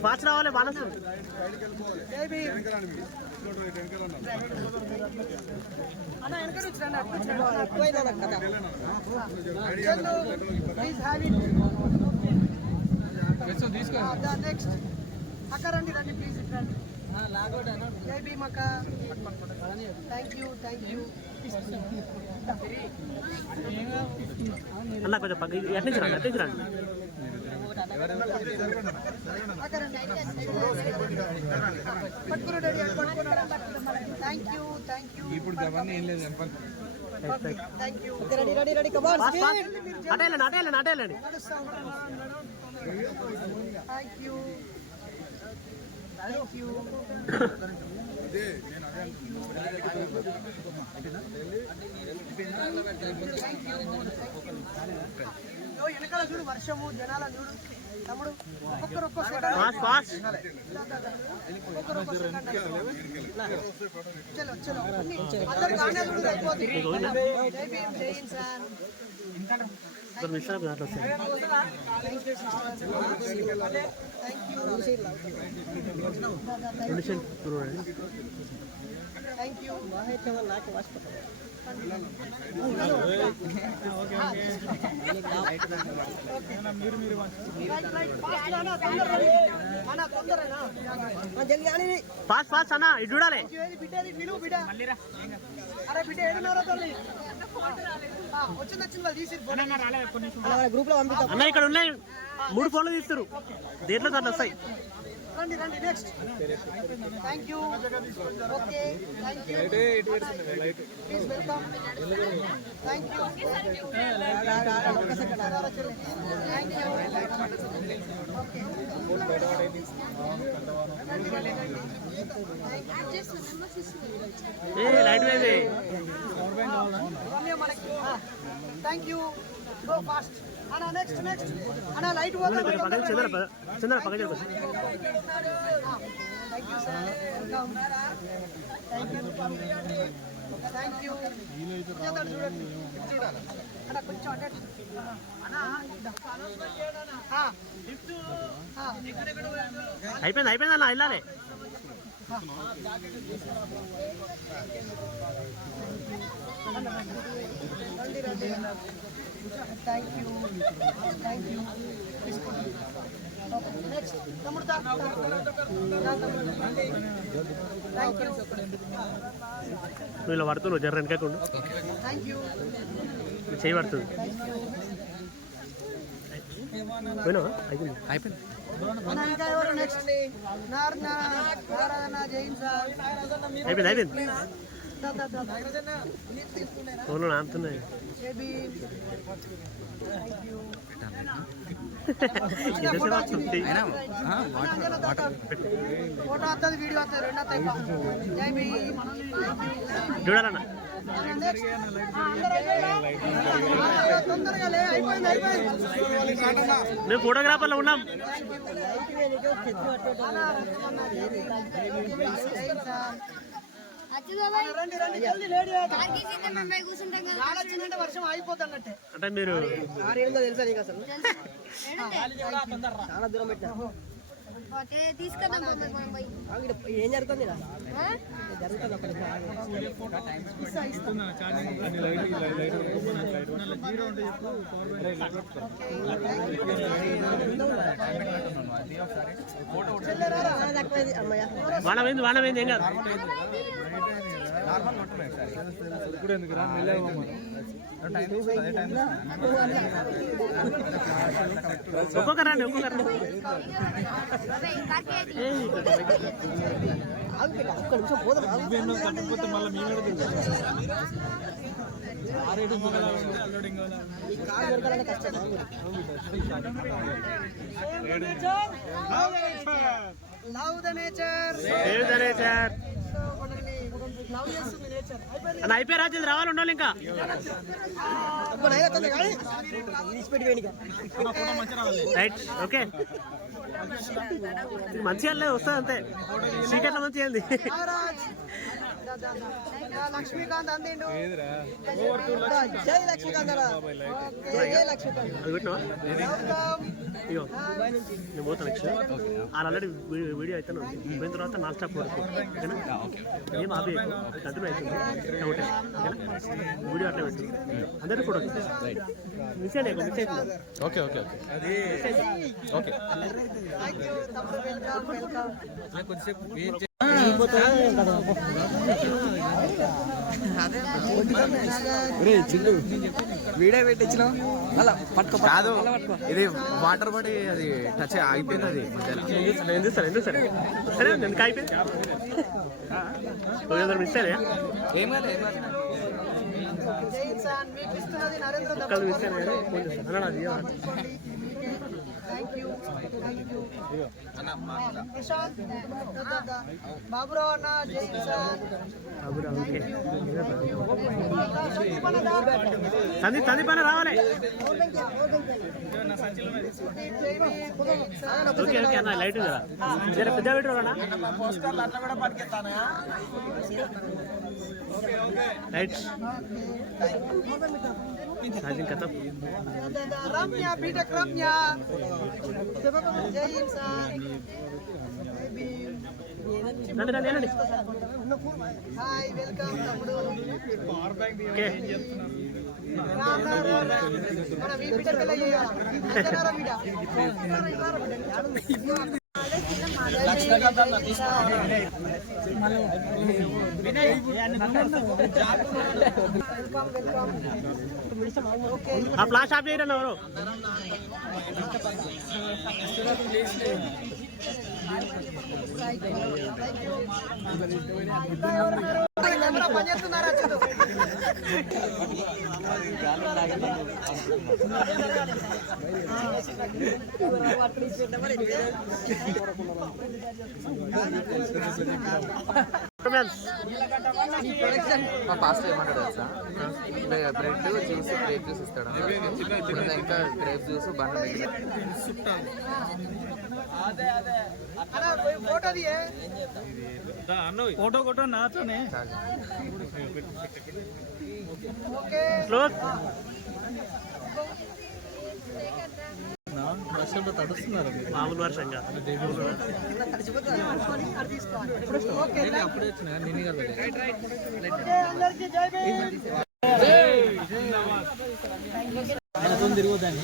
ఫాస్ట్ రావాలి బాలన్స్. బేబీ అన్న వెనక నుంచి రండి, అటు నుంచి రండి. Please have it. నెక్స్ట్ అక్క రండి రండి ప్లీజ్ రండి. బేబీ మక్క. Thank you thank you. అన్న కొంచెం పక్క ఎట్ నుంచి రండి, అటు నుంచి రండి. అక్క రండి. పట్టుకుని డాడీ పట్టుకున్నాడు. Thank you thank you. ఇప్పుడు అవన్నీ ఏం లేదు. Thank you. Ready ready ready come on. అటే వెళ్ళండి, అటే వెళ్ళండి, అటే వెళ్ళండి. Thank you thank you. వెనకాల చూడు, వర్షము జనాల చూడు తమ్ముడు. ఒక్కొక్కరు ఫాస్ట్ ఫాస్ట్. చలో చలో అందరు గానే చూడు అయిపోతుంది. జై భీమ్ జై ఇన్సాన్. దాంట్లో వస్తాయి. Thank you. ఫాస్ట్ ఫాస్ట్ అన్న, ఇటు చూడాలి. బిడ్డ బిడ్డ. అరే బిడ్డ ఏడున్నారా తల్లి? వచ్చింది వాళ్ళు తీసి గ్రూప్ లో పంపిస్తాం. అన్న ఇక్కడ ఉన్నాయి 3 ఫోన్లు తీస్తారు దేంట్లో దాంట్లో వస్తాయి. రండి next. Thank you. Okay thank you. Please welcome. Thank you. Light వేది. Thank you. Go fast. అన్న నెక్స్ట్ అన్న లైట్ చంద్ర పక్కన thank you sir. Welcome. Thank you. చూడండి అన్న కొంచెం అన్న అయిపోయింది అన్న వెళ్ళాలి. రండి థ్యాంక్ యూ. నెక్స్ట్ తమ్ముడు థ్యాంక్ యూ. వీళ్ళు పడుతున్నావు జర్ర వెనకకుండా థ్యాంక్ యూ. చేయి పడుతుంది. అయిపోయింది. ఇంకా ఎవరు నెక్స్ట్? నారాయణ జైన్ సార్. అయిపోయింది. ఫోన్లో నానుతున్నాయి. ఫోటో వస్తుంది, వీడియో వస్తుంది, 2 వస్తాయి. జై భీమ్. చూడాలన్నా తొందరగా అయిపోయింది. మేము ఫోటోగ్రాఫర్లో ఉన్నాం. రండి జల్దీ లేడీ వచ్చిందంటే వర్షం అయిపోతున్నట్టే. అంటే మీరు తెలుసా నీకు అసలు? చాలా దూరం పెట్టినా ఏం జరుగుతుంది వానమైంది ఏం కాదు. ఒక్కొక్కరండి లవ్ ద నేచర్. అన్న అయిపోయి రాజు రావాలి ఉండాలి. ఇంకా రైట్ ఓకే మంచిగా వస్తుంది అంతే. చీకట్లో మంచిగా ఉంది. లక్ష్మీకాంత్ అందిండు. జై లక్ష్మీకాంత్. జై లక్ష్మీకాంత్. ఇగో నేను పోతాను నెక్స్ట్. ఆల్రెడీ వీడియో అయితే పోయిన తర్వాత నాన్ స్టాప్ వరకు ఏం ఆపి కంటిన్యూ అవుతుంది. ఒకటే వీడియో అట్లా పెట్టు అందరికీ ఫోటో మిస్ అయ్యండి. ఓకే ఓకే ఓకే వీడియో పెట్టించినావు మళ్ళా పట్టుకో. కాదు ఇది వాటర్ పడి అది టచ్ అయిపోయింది. అది ఎందుకు సరే సరే ఎందుకు అయిపోయింది. మిస్ అయ్యా ఏం కాదు ఒక్కళ్ళు మిస్ అయ్యా అన్నాడు. ప్రశాంత్ బాబురావు అన్న. జై కిసాన్. సందీప్ అన్న రావాలి. ఓకే అన్న లైట్ కదా జర పెద్ద పెట్టారా రైట్ కథ. రమ్య బీటెక్ రమ్య. జై ఇన్సాన్. హాయ్ వెల్కమ్ తమ్ముడు. మన బీటెక్ ఫ్లాష్ ఆఫ్ చేయడం ఎవరు పనిచేస్తున్నారా మా పాస్ట్ ఏమంటాడు తెలుసా, బ్రెడ్ జ్యూస్ గ్రేప్ జ్యూస్ ఇస్తాడు ఇంకా గ్రేప్ జ్యూస్ బండ ఫోటో కొట్ట నాతోనే వర్షంలో తడుస్తున్నారు మామూలు వర్షంగా అప్పుడే వచ్చిన నిన్న తిరుగుదాన్ని